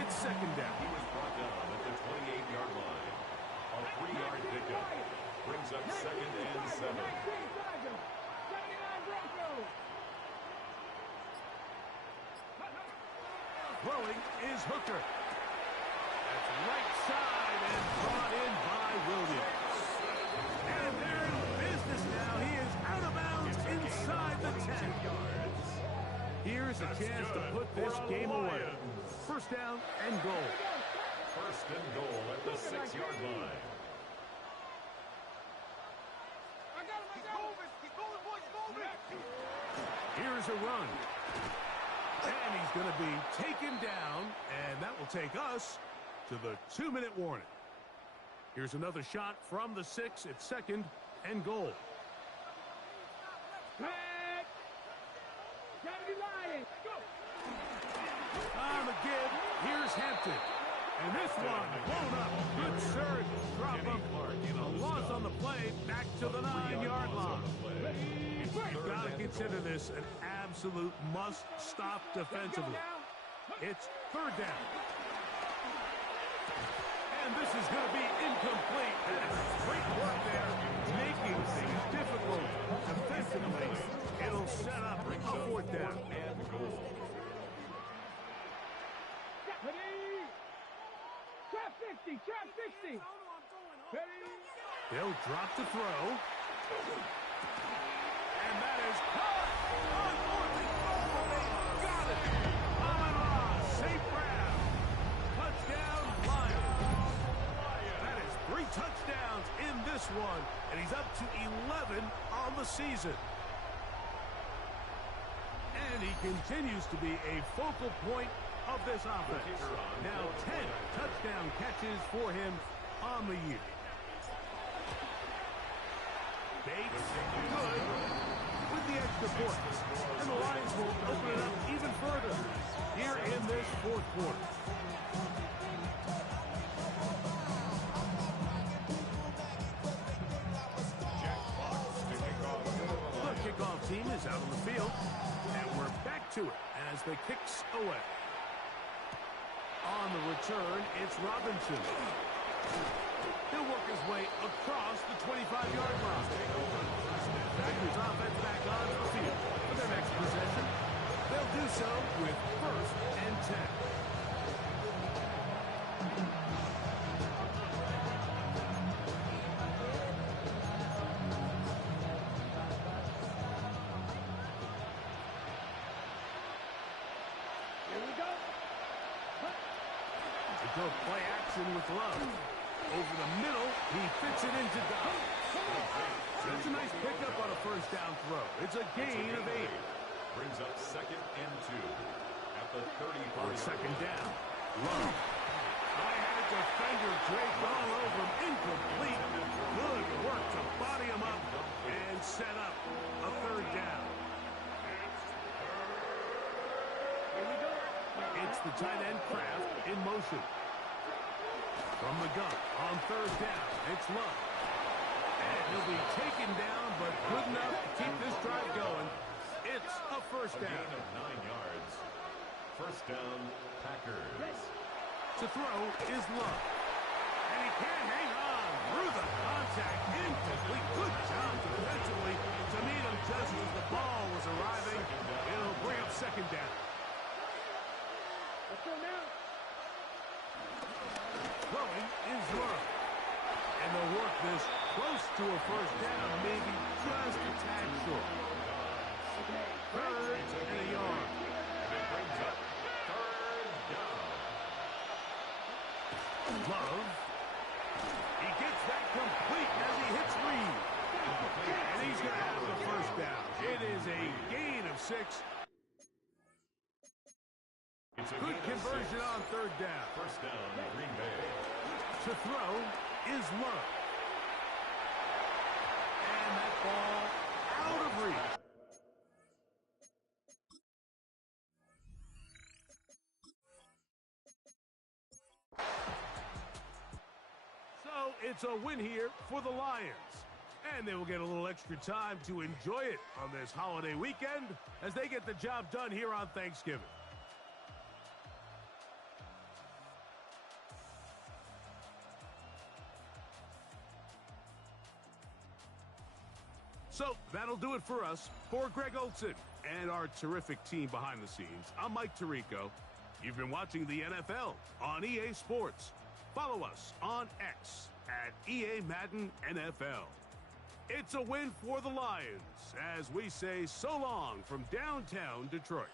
It's second down. He was brought down at the 28-yard line. A 3-yard pickup brings up second and 7. 79 Broncos. Throwing is Hooker. That's right side and brought in by Williams. And they're in business now. He is out of bounds inside the 10. Here's a chance to put this game away. First down and goal. First and goal at the 6-yard line. Here's a run. And he's going to be taken down, and that will take us to the 2-minute warning. Here's another shot from the 6. It's second and goal. Back. Gotta be lying. Go. On the give, here's Hampton. And this one blown up. Good surge. Drop up. A loss on the play. Back to the 9-yard line. You've got to consider this an absolute must-stop defensively. It's third down. And this is going to be incomplete. That is great work there, making things difficult defensively. It'll set up a fourth down. And goal. Trap 50. Trap 50. Ready? They'll drop the throw. And that is caught. On fourth and goal. They got it. Amon-Ra, safe grab. Touchdown, Lions. That is 3 touchdowns in this one. And he's up to 11 on the season. And he continues to be a focal point of this offense. Now 10 touchdown catches for him on the year. Bates, good, with the extra point. And the Lions will open it up even further here in this fourth quarter. Jack Fox to kick off. The kickoff team is out on the field, and we're back to it as the kicks away. On the return, it's Robinson. He'll work his way across the 25-yard line. Packers offense back on the field for their next possession. They'll do so with first and 10. Here we go. They go play action with Love. Over the middle, he fits it into Dobbs. That's a nice pickup on a first down throw. It's a gain of 8. Brings up second and 2 at the 34. On second down, Love. I had a defender draped all over him. Incomplete. Good work to body him up and set up a third down. It's the tight end Kraft in motion. From the gun on third down, it's Love. And he'll be taken down, but good enough to keep this drive going. It's a first down. A gain of 9 yards. First down, Packers. To throw is Love. And he can't hang on through the contact. Incomplete. Good job defensively to meet him just as the ball was arriving. It'll bring up second down. Let's go now. Throwing is Love. And they'll work this close to a first down, maybe just a tad short. Third and a yard. And it brings up third down. Love. He gets that complete as he hits Reed. And he's going to have the first down. It is a gain of 6. It's a Good gain of conversion 6. on third down. First down, Green Bay. To throw is Love. And that ball out of reach. So it's a win here for the Lions. And they will get a little extra time to enjoy it on this holiday weekend as they get the job done here on Thanksgiving. So that'll do it for us. For Greg Olson and our terrific team behind the scenes, I'm Mike Tirico. You've been watching the NFL on EA Sports. Follow us on X at EA Madden NFL. It's a win for the Lions as we say so long from downtown Detroit.